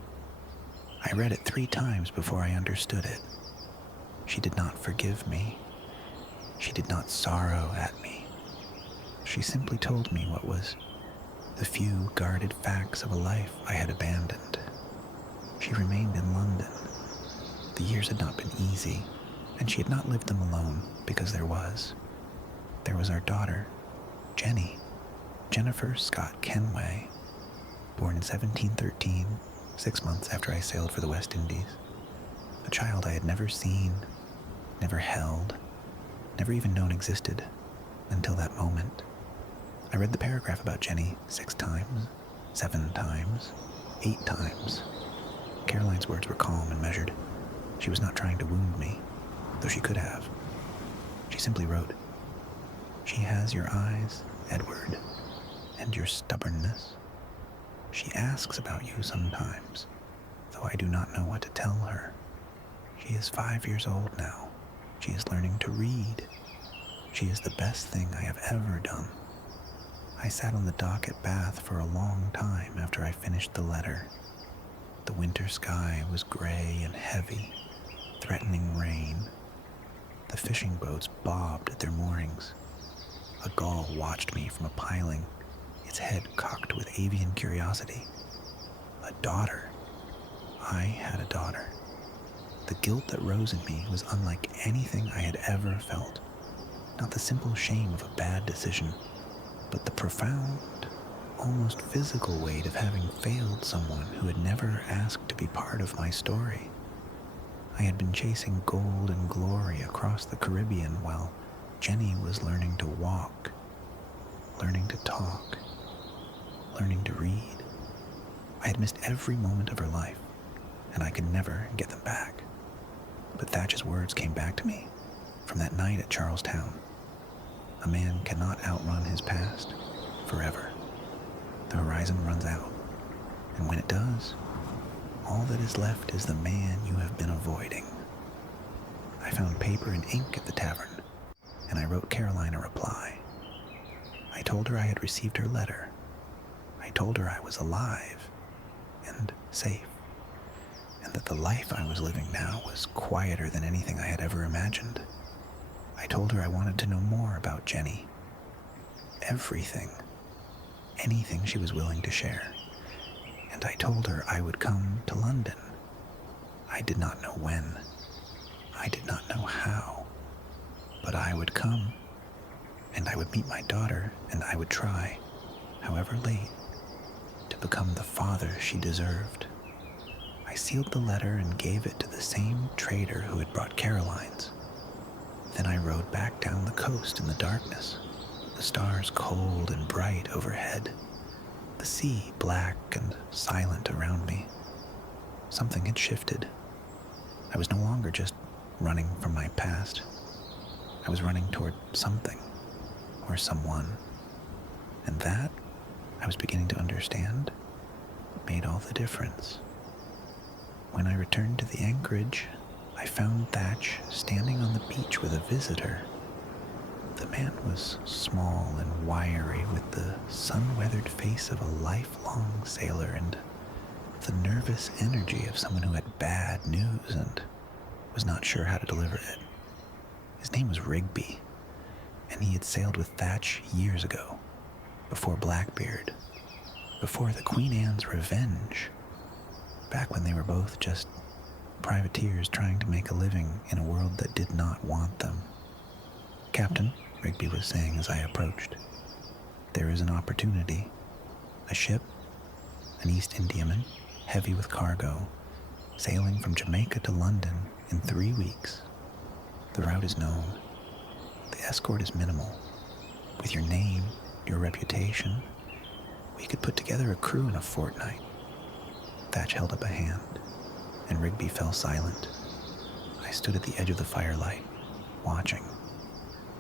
I read it 3 times before I understood it. She did not forgive me. She did not sorrow at me. She simply told me what was the few guarded facts of a life I had abandoned. She remained in London. The years had not been easy, and she had not lived them alone, because there was our daughter, Jennifer Scott Kenway, born in 1713, 6 months after I sailed for the West Indies. A child I had never seen, never held, never even known existed until that moment. I read the paragraph about Jenny 6 times, 7 times, 8 times. Caroline's words were calm and measured. She was not trying to wound me, though she could have. She simply wrote, "She has your eyes, Edward, and your stubbornness. She asks about you sometimes, though I do not know what to tell her. She is 5 years old now. She is learning to read. She is the best thing I have ever done." I sat on the dock at Bath for a long time after I finished the letter. The winter sky was gray and heavy, threatening rain. The fishing boats bobbed at their moorings. A gull watched me from a piling, its head cocked with avian curiosity. A daughter. I had a daughter. The guilt that rose in me was unlike anything I had ever felt. Not the simple shame of a bad decision, but the profound, almost physical weight of having failed someone who had never asked to be part of my story. I had been chasing gold and glory across the Caribbean while Jenny was learning to walk, learning to talk, learning to read. I had missed every moment of her life, and I could never get them back. But Thatch's words came back to me from that night at Charles-Towne. A man cannot outrun his past forever. The horizon runs out, and when it does, all that is left is the man you have been avoiding. I found paper and ink at the tavern, and I wrote Caroline a reply. I told her I had received her letter. I told her I was alive and safe, and that the life I was living now was quieter than anything I had ever imagined. I told her I wanted to know more about Jenny. Everything. Anything she was willing to share. And I told her I would come to London. I did not know when. I did not know how. But I would come, and I would would meet my daughter, and I would try, however late, to become the father she deserved. I sealed the letter and gave it to the same trader who had brought Caroline's. Then I rode back down the coast in the darkness, the stars cold and bright overhead, the sea black and silent around me. Something had shifted. I was no longer just running from my past. I was running toward something or someone. And that, I was beginning to understand, made all the difference. When I returned to the anchorage, I found Thatch standing on the beach with a visitor. The man was small and wiry, with the sun-weathered face of a lifelong sailor and the nervous energy of someone who had bad news and was not sure how to deliver it. His name was Rigby, and he had sailed with Thatch years ago, before Blackbeard, before the Queen Anne's Revenge, back when they were both just privateers trying to make a living in a world that did not want them. "Captain," Rigby was saying as I approached, "there is an opportunity. A ship, an East Indiaman, heavy with cargo, sailing from Jamaica to London in 3 weeks. The route is known. The escort is minimal. With your name, your reputation, we could put together a crew in a fortnight." Thatch held up a hand, and Rigby fell silent. I stood at the edge of the firelight, watching.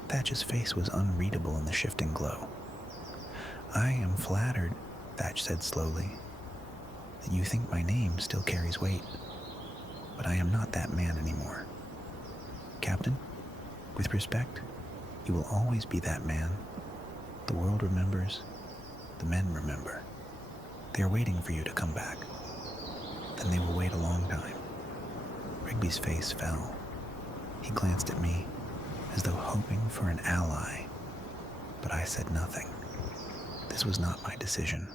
Thatch's face was unreadable in the shifting glow. "I am flattered," Thatch said slowly, "that you think my name still carries weight, but I am not that man anymore. Captain, with respect, you will always be that man. The world remembers, the men remember. They are waiting for you to come back. Then they will wait a long time." Rigby's face fell. He glanced at me, as though hoping for an ally, but I said nothing. This was not my decision.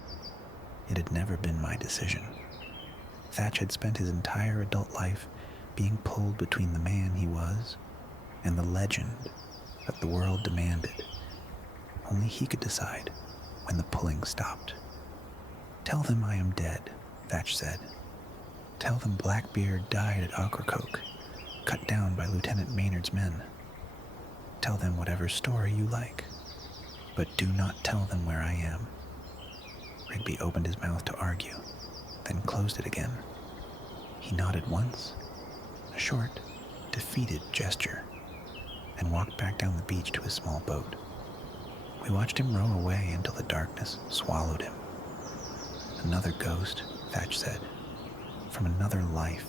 It had never been my decision. Thatch had spent his entire adult life being pulled between the man he was and the legend that the world demanded. Only he could decide when the pulling stopped. "Tell them I am dead," Thatch said. "Tell them Blackbeard died at Ocracoke, cut down by Lieutenant Maynard's men. Tell them whatever story you like, but do not tell them where I am." Rigby opened his mouth to argue, then closed it again. He nodded once, a short, defeated gesture, and walked back down the beach to his small boat. We watched him row away until the darkness swallowed him. "Another ghost," Thatch said, "from another life.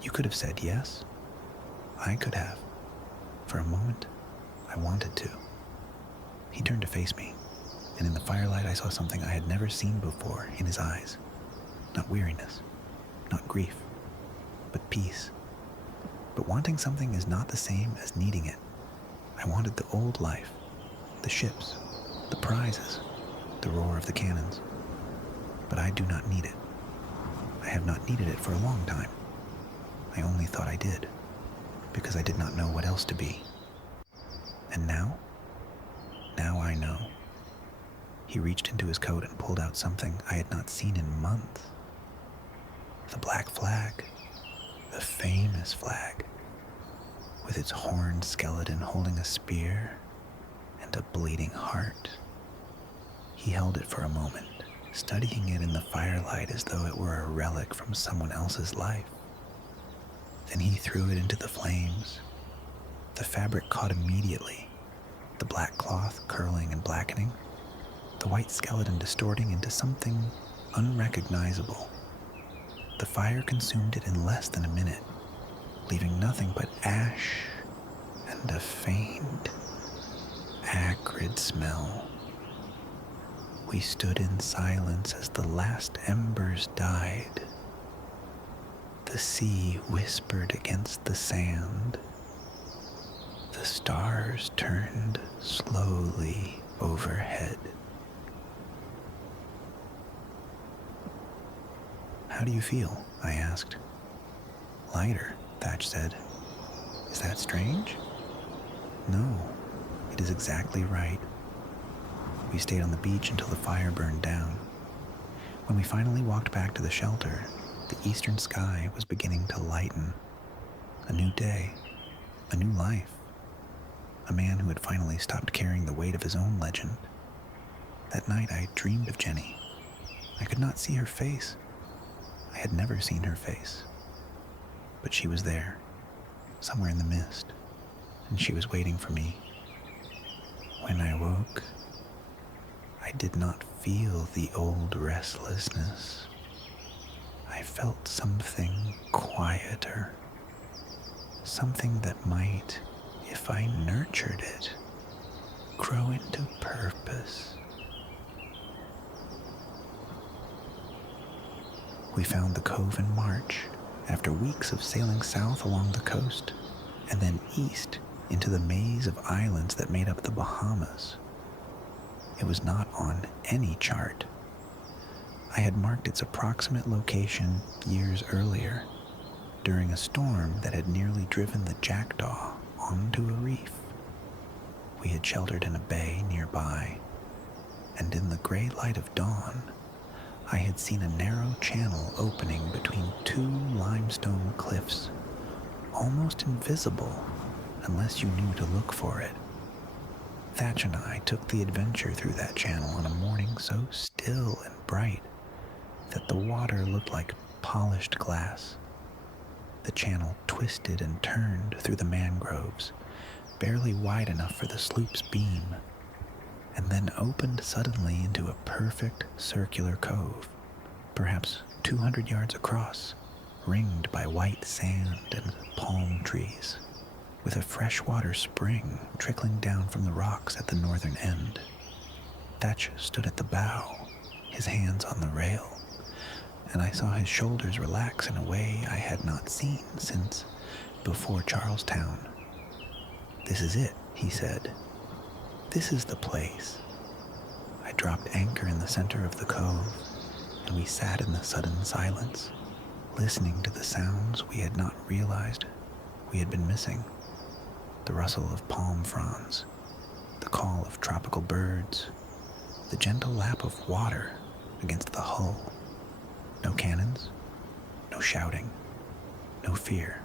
You could have said yes. I could have. For a moment, I wanted to." He turned to face me, and in the firelight I saw something I had never seen before in his eyes. Not weariness, not grief, but peace. But wanting something is not the same as needing it. I wanted the old life, the ships, the prizes, the roar of the cannons. But I do not need it. I have not needed it for a long time. I only thought I did, because I did not know what else to be. And now I know. He reached into his coat and pulled out something I had not seen in months. The black flag, the famous flag, with its horned skeleton holding a spear and a bleeding heart. He held it for a moment, studying it in the firelight as though it were a relic from someone else's life. Then he threw it into the flames. The fabric caught immediately, the black cloth curling and blackening, the white skeleton distorting into something unrecognizable. The fire consumed it in less than a minute, leaving nothing but ash and a faint, acrid smell. We stood in silence as the last embers died. The sea whispered against the sand. The stars turned slowly overhead. "How do you feel?" I asked. "Lighter," Thatch said. "Is that strange?" "No, It is exactly right. We stayed on the beach until the fire burned down. When we finally walked back to the shelter, the eastern sky was beginning to lighten. A new day, a new life. A man who had finally stopped carrying the weight of his own legend. That night I dreamed of Jenny. I could not see her face. I had never seen her face. But she was there, somewhere in the mist, and she was waiting for me. When I woke, I did not feel the old restlessness. I felt something quieter, something that might, if I nurtured it, grow into purpose. We found the cove in March after weeks of sailing south along the coast and then east into the maze of islands that made up the Bahamas. It was not on any chart. I had marked its approximate location years earlier, during a storm that had nearly driven the jackdaw onto a reef. We had sheltered in a bay nearby, and in the gray light of dawn, I had seen a narrow channel opening between two limestone cliffs, almost invisible unless you knew to look for it. Thatch and I took the adventure through that channel on a morning so still and bright that the water looked like polished glass. The channel twisted and turned through the mangroves, barely wide enough for the sloop's beam, and then opened suddenly into a perfect circular cove, perhaps 200 yards across, ringed by white sand and palm trees, with a freshwater spring trickling down from the rocks at the northern end. Thatch stood at the bow, his hands on the rail, and I saw his shoulders relax in a way I had not seen since before Charles-Towne. "This is it," he said. "This is the place." I dropped anchor in the center of the cove, and we sat in the sudden silence, listening to the sounds we had not realized we had been missing. The rustle of palm fronds, the call of tropical birds, the gentle lap of water against the hull. No cannons, no shouting, no fear.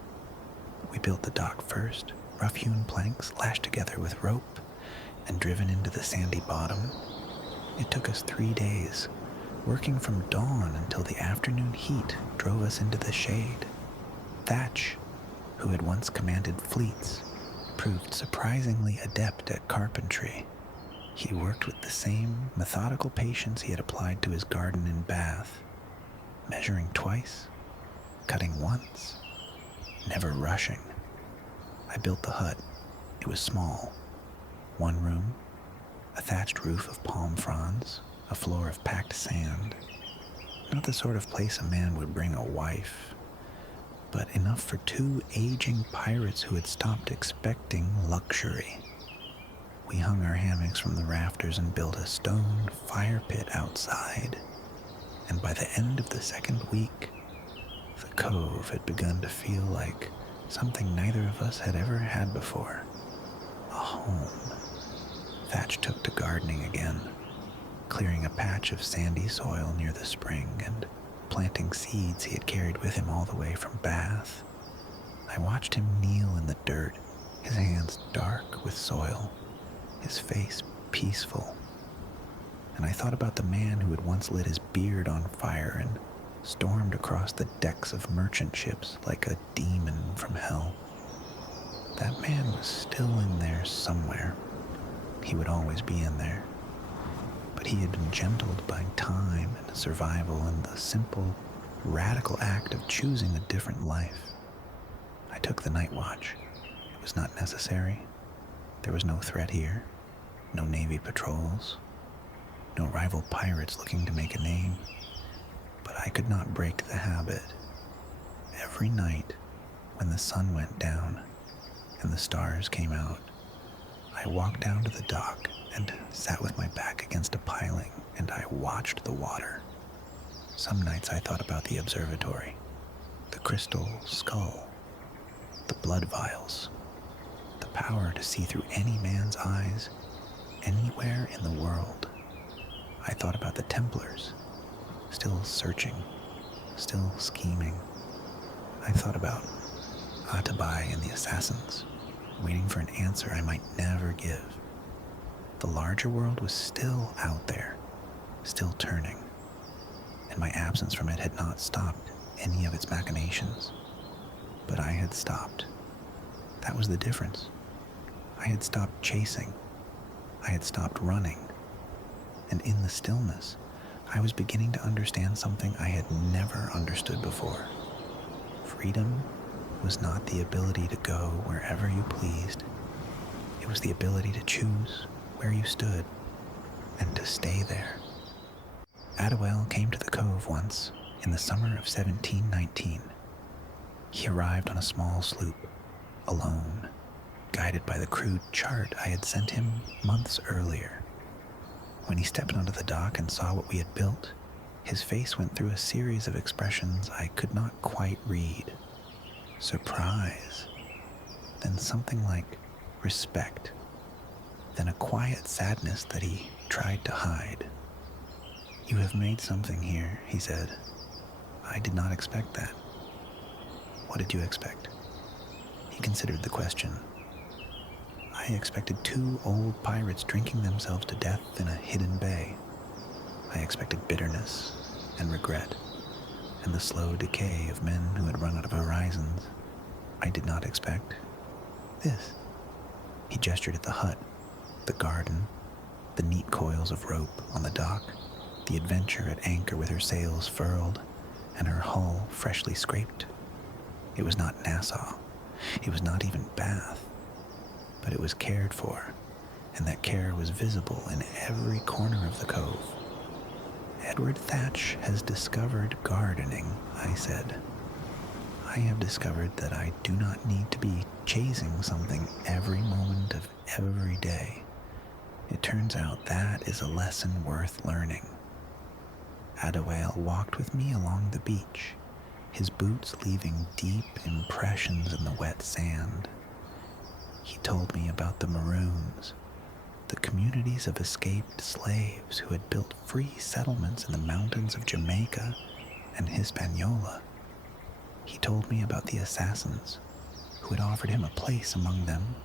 We built the dock first, rough-hewn planks lashed together with rope and driven into the sandy bottom. It took us 3 days, working from dawn until the afternoon heat drove us into the shade. Thatch, who had once commanded fleets, proved surprisingly adept at carpentry. He worked with the same methodical patience he had applied to his garden and bath, measuring twice, cutting once, never rushing. I built the hut. It was small. 1 room, a thatched roof of palm fronds, a floor of packed sand. Not the sort of place a man would bring a wife, but enough for 2 aging pirates who had stopped expecting luxury. We hung our hammocks from the rafters and built a stone fire pit outside, and by the end of the 2nd week, the cove had begun to feel like something neither of us had ever had before. A home. Thatch took to gardening again, clearing a patch of sandy soil near the spring and planting seeds he had carried with him all the way from Bath. I watched him kneel in the dirt, his hands dark with soil, his face peaceful. And I thought about the man who had once lit his beard on fire and stormed across the decks of merchant ships like a demon from hell. That man was still in there somewhere. He would always be in there. But he had been gentled by time and survival and the simple, radical act of choosing a different life. I took the night watch. It was not necessary. There was no threat here, no Navy patrols, no rival pirates looking to make a name. But I could not break the habit. Every night, when the sun went down and the stars came out, I walked down to the dock and sat with my back against a piling, and I watched the water. Some nights I thought about the observatory, the crystal skull, the blood vials, the power to see through any man's eyes anywhere in the world. I thought about the Templars, still searching, still scheming. I thought about Atabai and the assassins, waiting for an answer I might never give. The larger world was still out there, still turning, and my absence from it had not stopped any of its machinations. But I had stopped. That was the difference. I had stopped chasing. I had stopped running. And in the stillness, I was beginning to understand something I had never understood before. Freedom was not the ability to go wherever you pleased. It was the ability to choose where you stood and to stay there. Adawel came to the cove once in the summer of 1719. He arrived on a small sloop, alone, guided by the crude chart I had sent him months earlier. When he stepped onto the dock and saw what we had built, his face went through a series of expressions I could not quite read. Surprise, then something like respect, then a quiet sadness that he tried to hide. "You have made something here," he said. "I did not expect that." "What did you expect?" He considered the question. "I expected 2 old pirates drinking themselves to death in a hidden bay. I expected bitterness and regret and the slow decay of men who had run out of horizons. I did not expect this." He gestured at the hut, the garden, the neat coils of rope on the dock, the Adventure at anchor with her sails furled and her hull freshly scraped. It was not Nassau. It was not even Bath. But it was cared for, and that care was visible in every corner of the cove. "Edward Thatch has discovered gardening," I said. "I have discovered that I do not need to be chasing something every moment of every day. It turns out that is a lesson worth learning." Adawale walked with me along the beach, his boots leaving deep impressions in the wet sand. He told me about the Maroons, the communities of escaped slaves who had built free settlements in the mountains of Jamaica and Hispaniola. He told me about the assassins, who had offered him a place among them,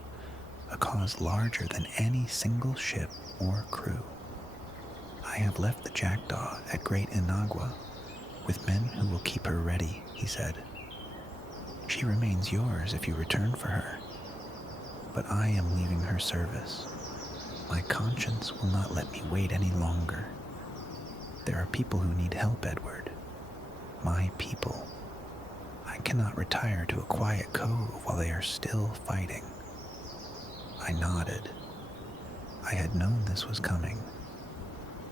a cause larger than any single ship or crew. "I have left the Jackdaw at Great Inagua with men who will keep her ready," he said. "She remains yours if you return for her. But I am leaving her service. My conscience will not let me wait any longer. There are people who need help, Edward. My people. I cannot retire to a quiet cove while they are still fighting." I nodded. I had known this was coming.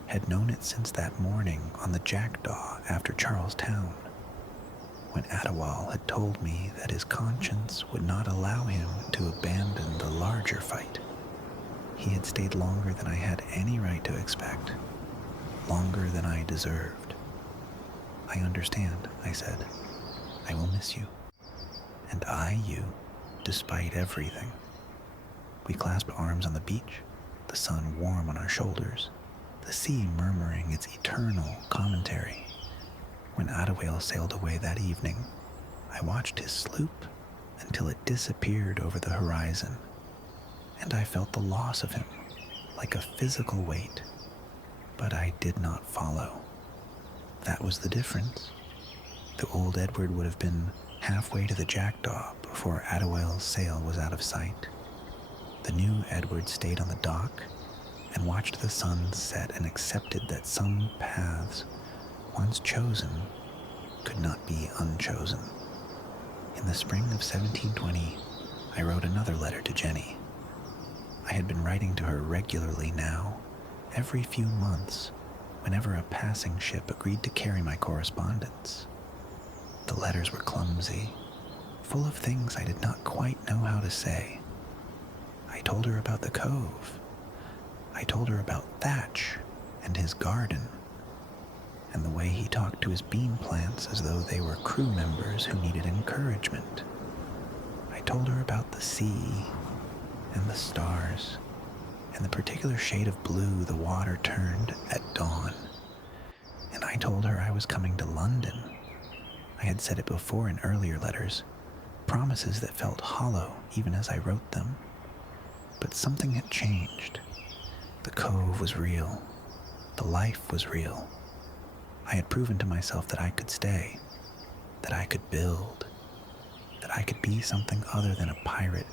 Had known it since that morning on the Jackdaw after Charles-Towne, when Adawal had told me that his conscience would not allow him to abandon the larger fight. He had stayed longer than I had any right to expect, longer than I deserved. "I understand," I said. "I will miss you, and I you, despite everything." We clasped arms on the beach, the sun warm on our shoulders, the sea murmuring its eternal commentary. When Adawale sailed away that evening, I watched his sloop until it disappeared over the horizon, and I felt the loss of him like a physical weight, but I did not follow. That was the difference. The old Edward would have been halfway to the Jackdaw before Adawale's sail was out of sight. The new Edward stayed on the dock and watched the sun set and accepted that some paths, once chosen, could not be unchosen. In the spring of 1720, I wrote another letter to Jenny. I had been writing to her regularly now, every few months, whenever a passing ship agreed to carry my correspondence. The letters were clumsy, full of things I did not quite know how to say. I told her about the cove. I told her about Thatch and his garden, and the way he talked to his bean plants as though they were crew members who needed encouragement. I told her about the sea and the stars, and the particular shade of blue the water turned at dawn. And I told her I was coming to London. I had said it before in earlier letters, promises that felt hollow even as I wrote them. But something had changed. The cove was real. The life was real. I had proven to myself that I could stay, that I could build, that I could be something other than a pirate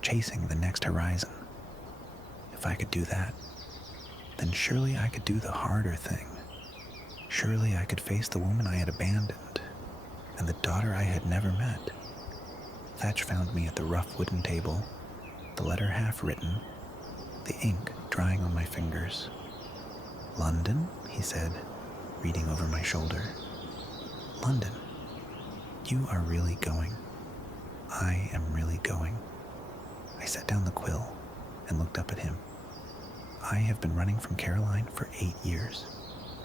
chasing the next horizon. If I could do that, then surely I could do the harder thing. Surely I could face the woman I had abandoned and the daughter I had never met. Thatch found me at the rough wooden table, the letter half written, the ink drying on my fingers. "London?" he said, reading over my shoulder. "London. You are really going. I am really going." I set down the quill and looked up at him. I have been running from Caroline for 8 years,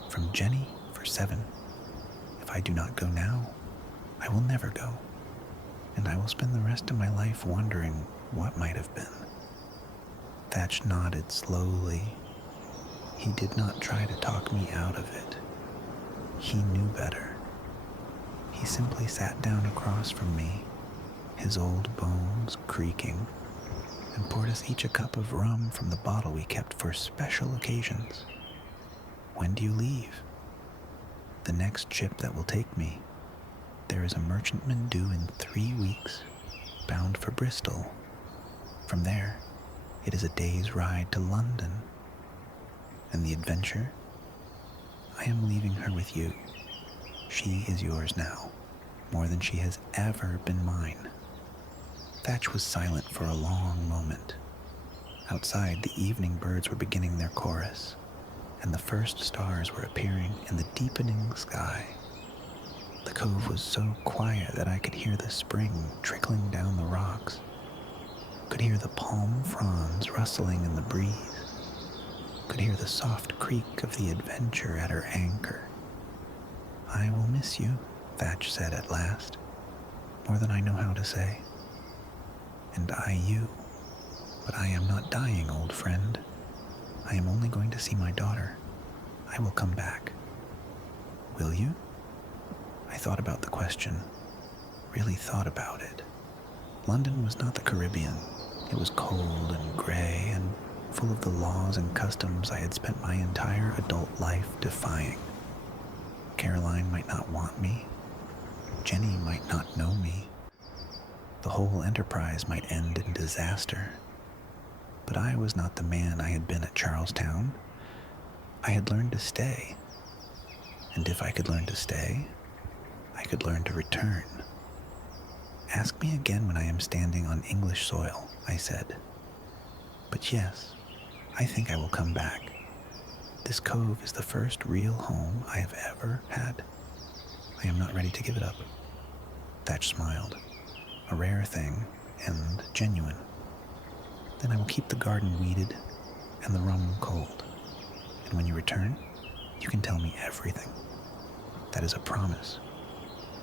from Jenny for 7. If I do not go now, I will never go, and I will spend the rest of my life wondering what might have been. Thatch nodded slowly. He did not try to talk me out of it. He knew better. He simply sat down across from me, his old bones creaking, and poured us each a cup of rum from the bottle we kept for special occasions. "When do you leave?" "The next ship that will take me. There is a merchantman due in 3 weeks, bound for Bristol. From there, it is a day's ride to London. And the adventure? I am leaving her with you. She is yours now, more than she has ever been mine." Thatch was silent for a long moment. Outside, the evening birds were beginning their chorus, and the first stars were appearing in the deepening sky. The cove was so quiet that I could hear the spring trickling down the rocks, could hear the palm fronds rustling in the breeze, could hear the soft creak of the Adventure at her anchor. "I will miss you," Thatch said at last, "more than I know how to say. And I you. But I am not dying, old friend. I am only going to see my daughter. I will come back." "Will you?" I thought about the question, really thought about it. London was not the Caribbean. It was cold and gray and full of the laws and customs I had spent my entire adult life defying. Caroline might not want me. Jenny might not know me. The whole enterprise might end in disaster. But I was not the man I had been at Charles-Towne. I had learned to stay. And if I could learn to stay, I could learn to return. "Ask me again when I am standing on English soil," I said. "But yes, I think I will come back. This cove is the first real home I have ever had. I am not ready to give it up." Thatch smiled. "A rare thing, and genuine. Then I will keep the garden weeded and the rum cold. And when you return, you can tell me everything. That is a promise.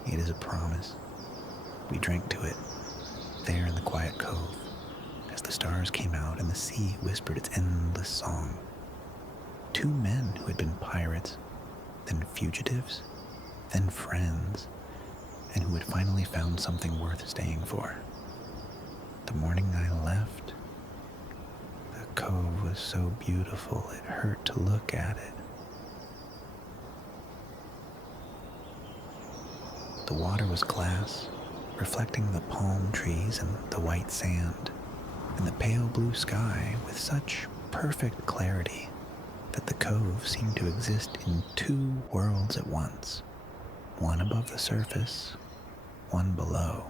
It is a promise." We drank to it, there in the quiet cove, as the stars came out and the sea whispered its endless song. 2 men who had been pirates, then fugitives, then friends, and who had finally found something worth staying for. The morning I left, the cove was so beautiful it hurt to look at it. The water was glass, reflecting the palm trees and the white sand, and the pale blue sky with such perfect clarity that the cove seemed to exist in 2 worlds at once, one above the surface, one below.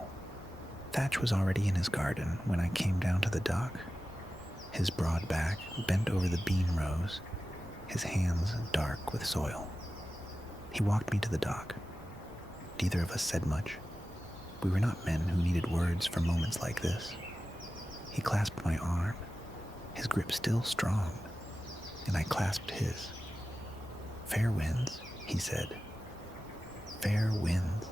Thatch was already in his garden when I came down to the dock, his broad back bent over the bean rows, his hands dark with soil. He walked me to the dock. Neither of us said much. We were not men who needed words for moments like this. He clasped my arm, his grip still strong, and I clasped his. "Fair winds," he said. "Fair winds."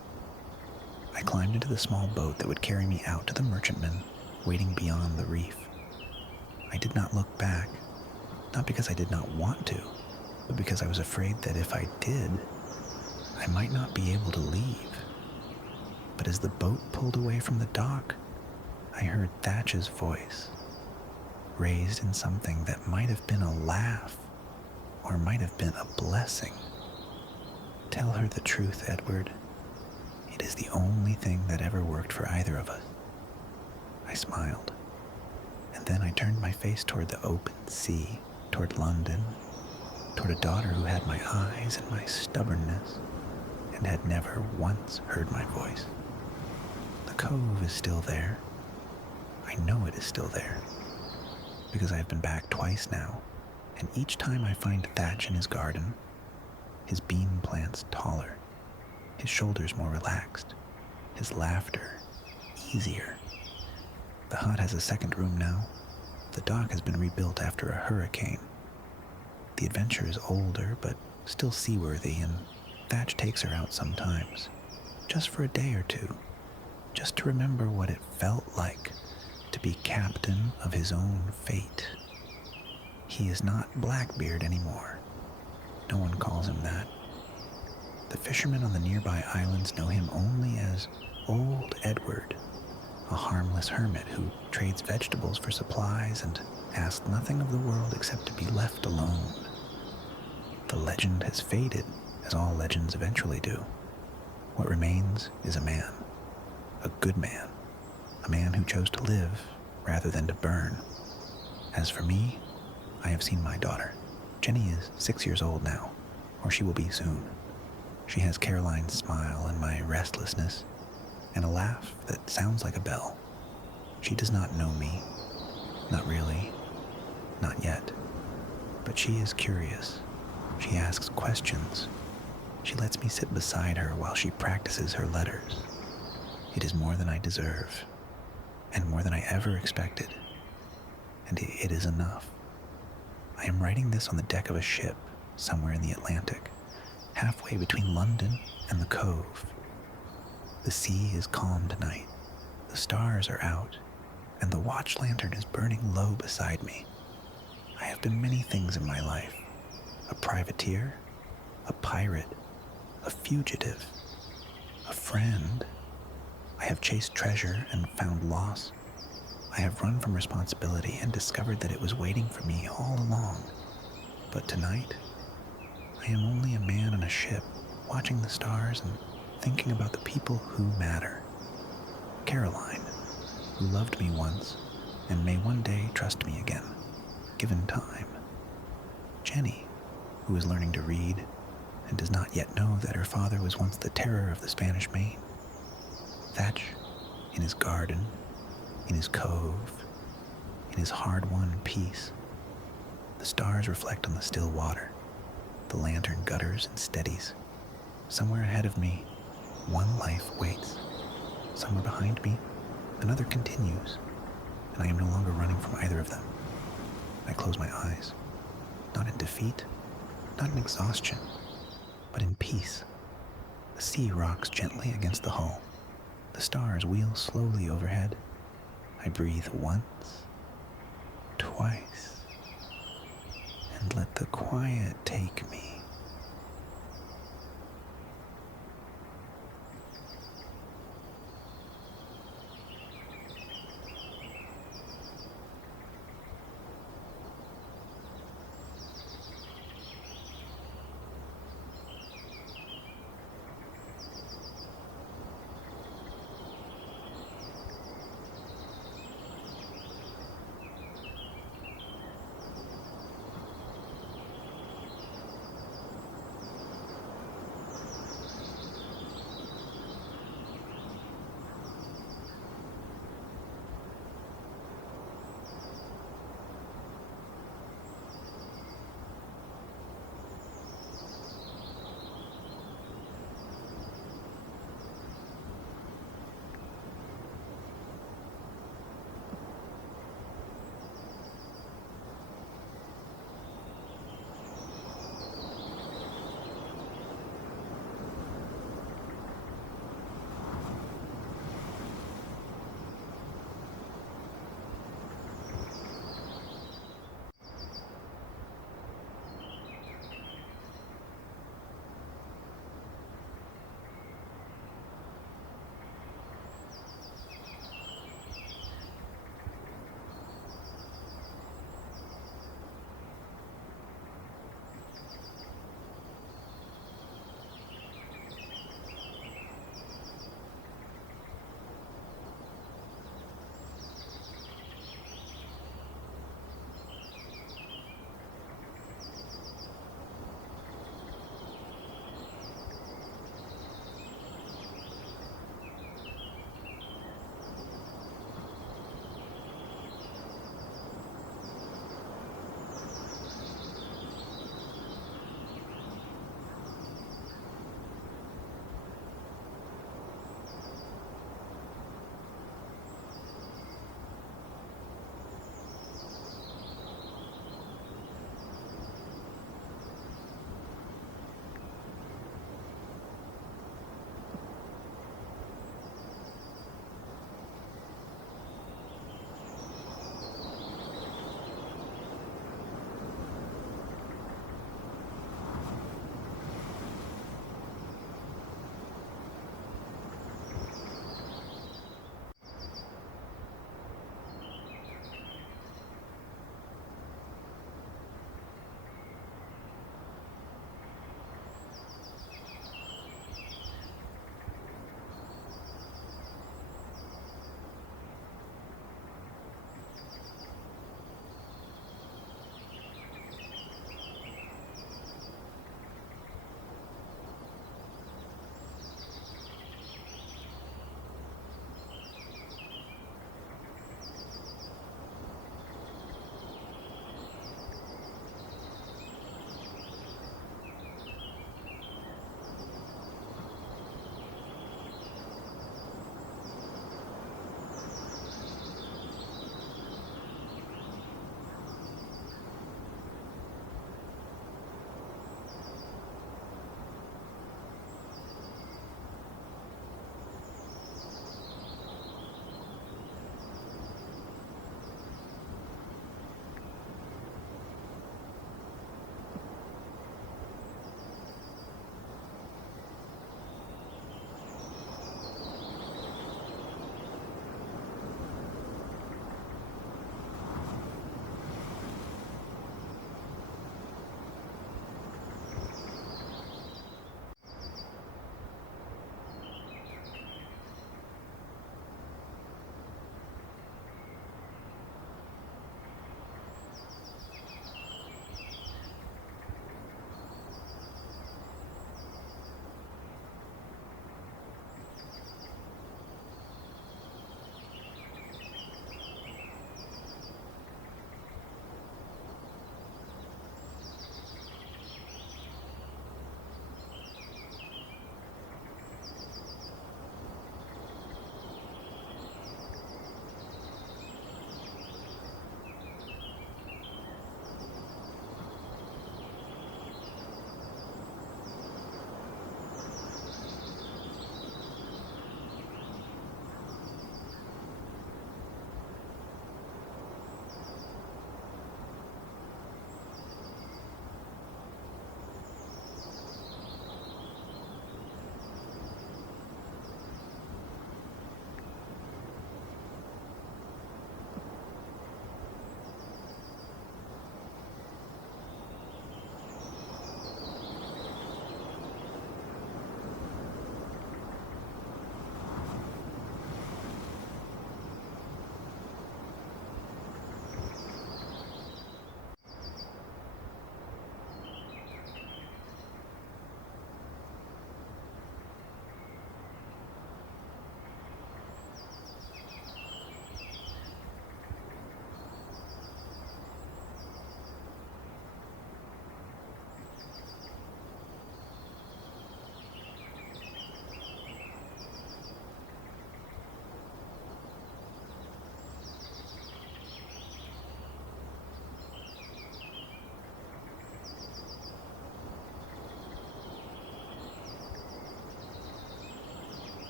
I climbed into the small boat that would carry me out to the merchantman waiting beyond the reef. I did not look back, not because I did not want to, but because I was afraid that if I did, I might not be able to leave. But as the boat pulled away from the dock, I heard Thatch's voice, raised in something that might have been a laugh or might have been a blessing. Tell her the truth, Edward. It is the only thing that ever worked for either of us. I smiled, and then I turned my face toward the open sea, toward London, toward a daughter who had my eyes and my stubbornness, and had never once heard my voice. The cove is still there. I know it is still there, because I have been back twice now, and each time I find Thatch in his garden, his bean plants taller, his shoulders more relaxed, his laughter easier. The hut has a second room now. The dock has been rebuilt after a hurricane. The adventure is older, but still seaworthy, and Thatch takes her out sometimes, just for a day or two, just to remember what it felt like to be captain of his own fate. He is not Blackbeard anymore. No one calls him that. The fishermen on the nearby islands know him only as Old Edward, a harmless hermit who trades vegetables for supplies and asks nothing of the world except to be left alone. The legend has faded, as all legends eventually do. What remains is a man, a good man, a man who chose to live rather than to burn. As for me, I have seen my daughter. Jenny is 6 years old now, or she will be soon. She has Caroline's smile and my restlessness, and a laugh that sounds like a bell. She does not know me. Not really. Not yet. But she is curious. She asks questions. She lets me sit beside her while she practices her letters. It is more than I deserve, and more than I ever expected. And it is enough. I am writing this on the deck of a ship somewhere in the Atlantic, halfway between London and the cove. The sea is calm tonight. The stars are out, and the watch lantern is burning low beside me. I have been many things in my life. A privateer, a pirate, a fugitive, a friend. I have chased treasure and found loss. I have run from responsibility and discovered that it was waiting for me all along. But tonight, I am only a man on a ship, watching the stars and thinking about the people who matter. Caroline, who loved me once and may one day trust me again, given time. Jenny, who is learning to read and does not yet know that her father was once the terror of the Spanish Main. Thatch, in his garden, in his cove, in his hard-won peace. The stars reflect on the still water. The lantern gutters and steadies. Somewhere ahead of me, one life waits. Somewhere behind me, another continues, and I am no longer running from either of them. I close my eyes, not in defeat, not in exhaustion, but in peace. The sea rocks gently against the hull. The stars wheel slowly overhead. I breathe once, twice, and let the quiet take me.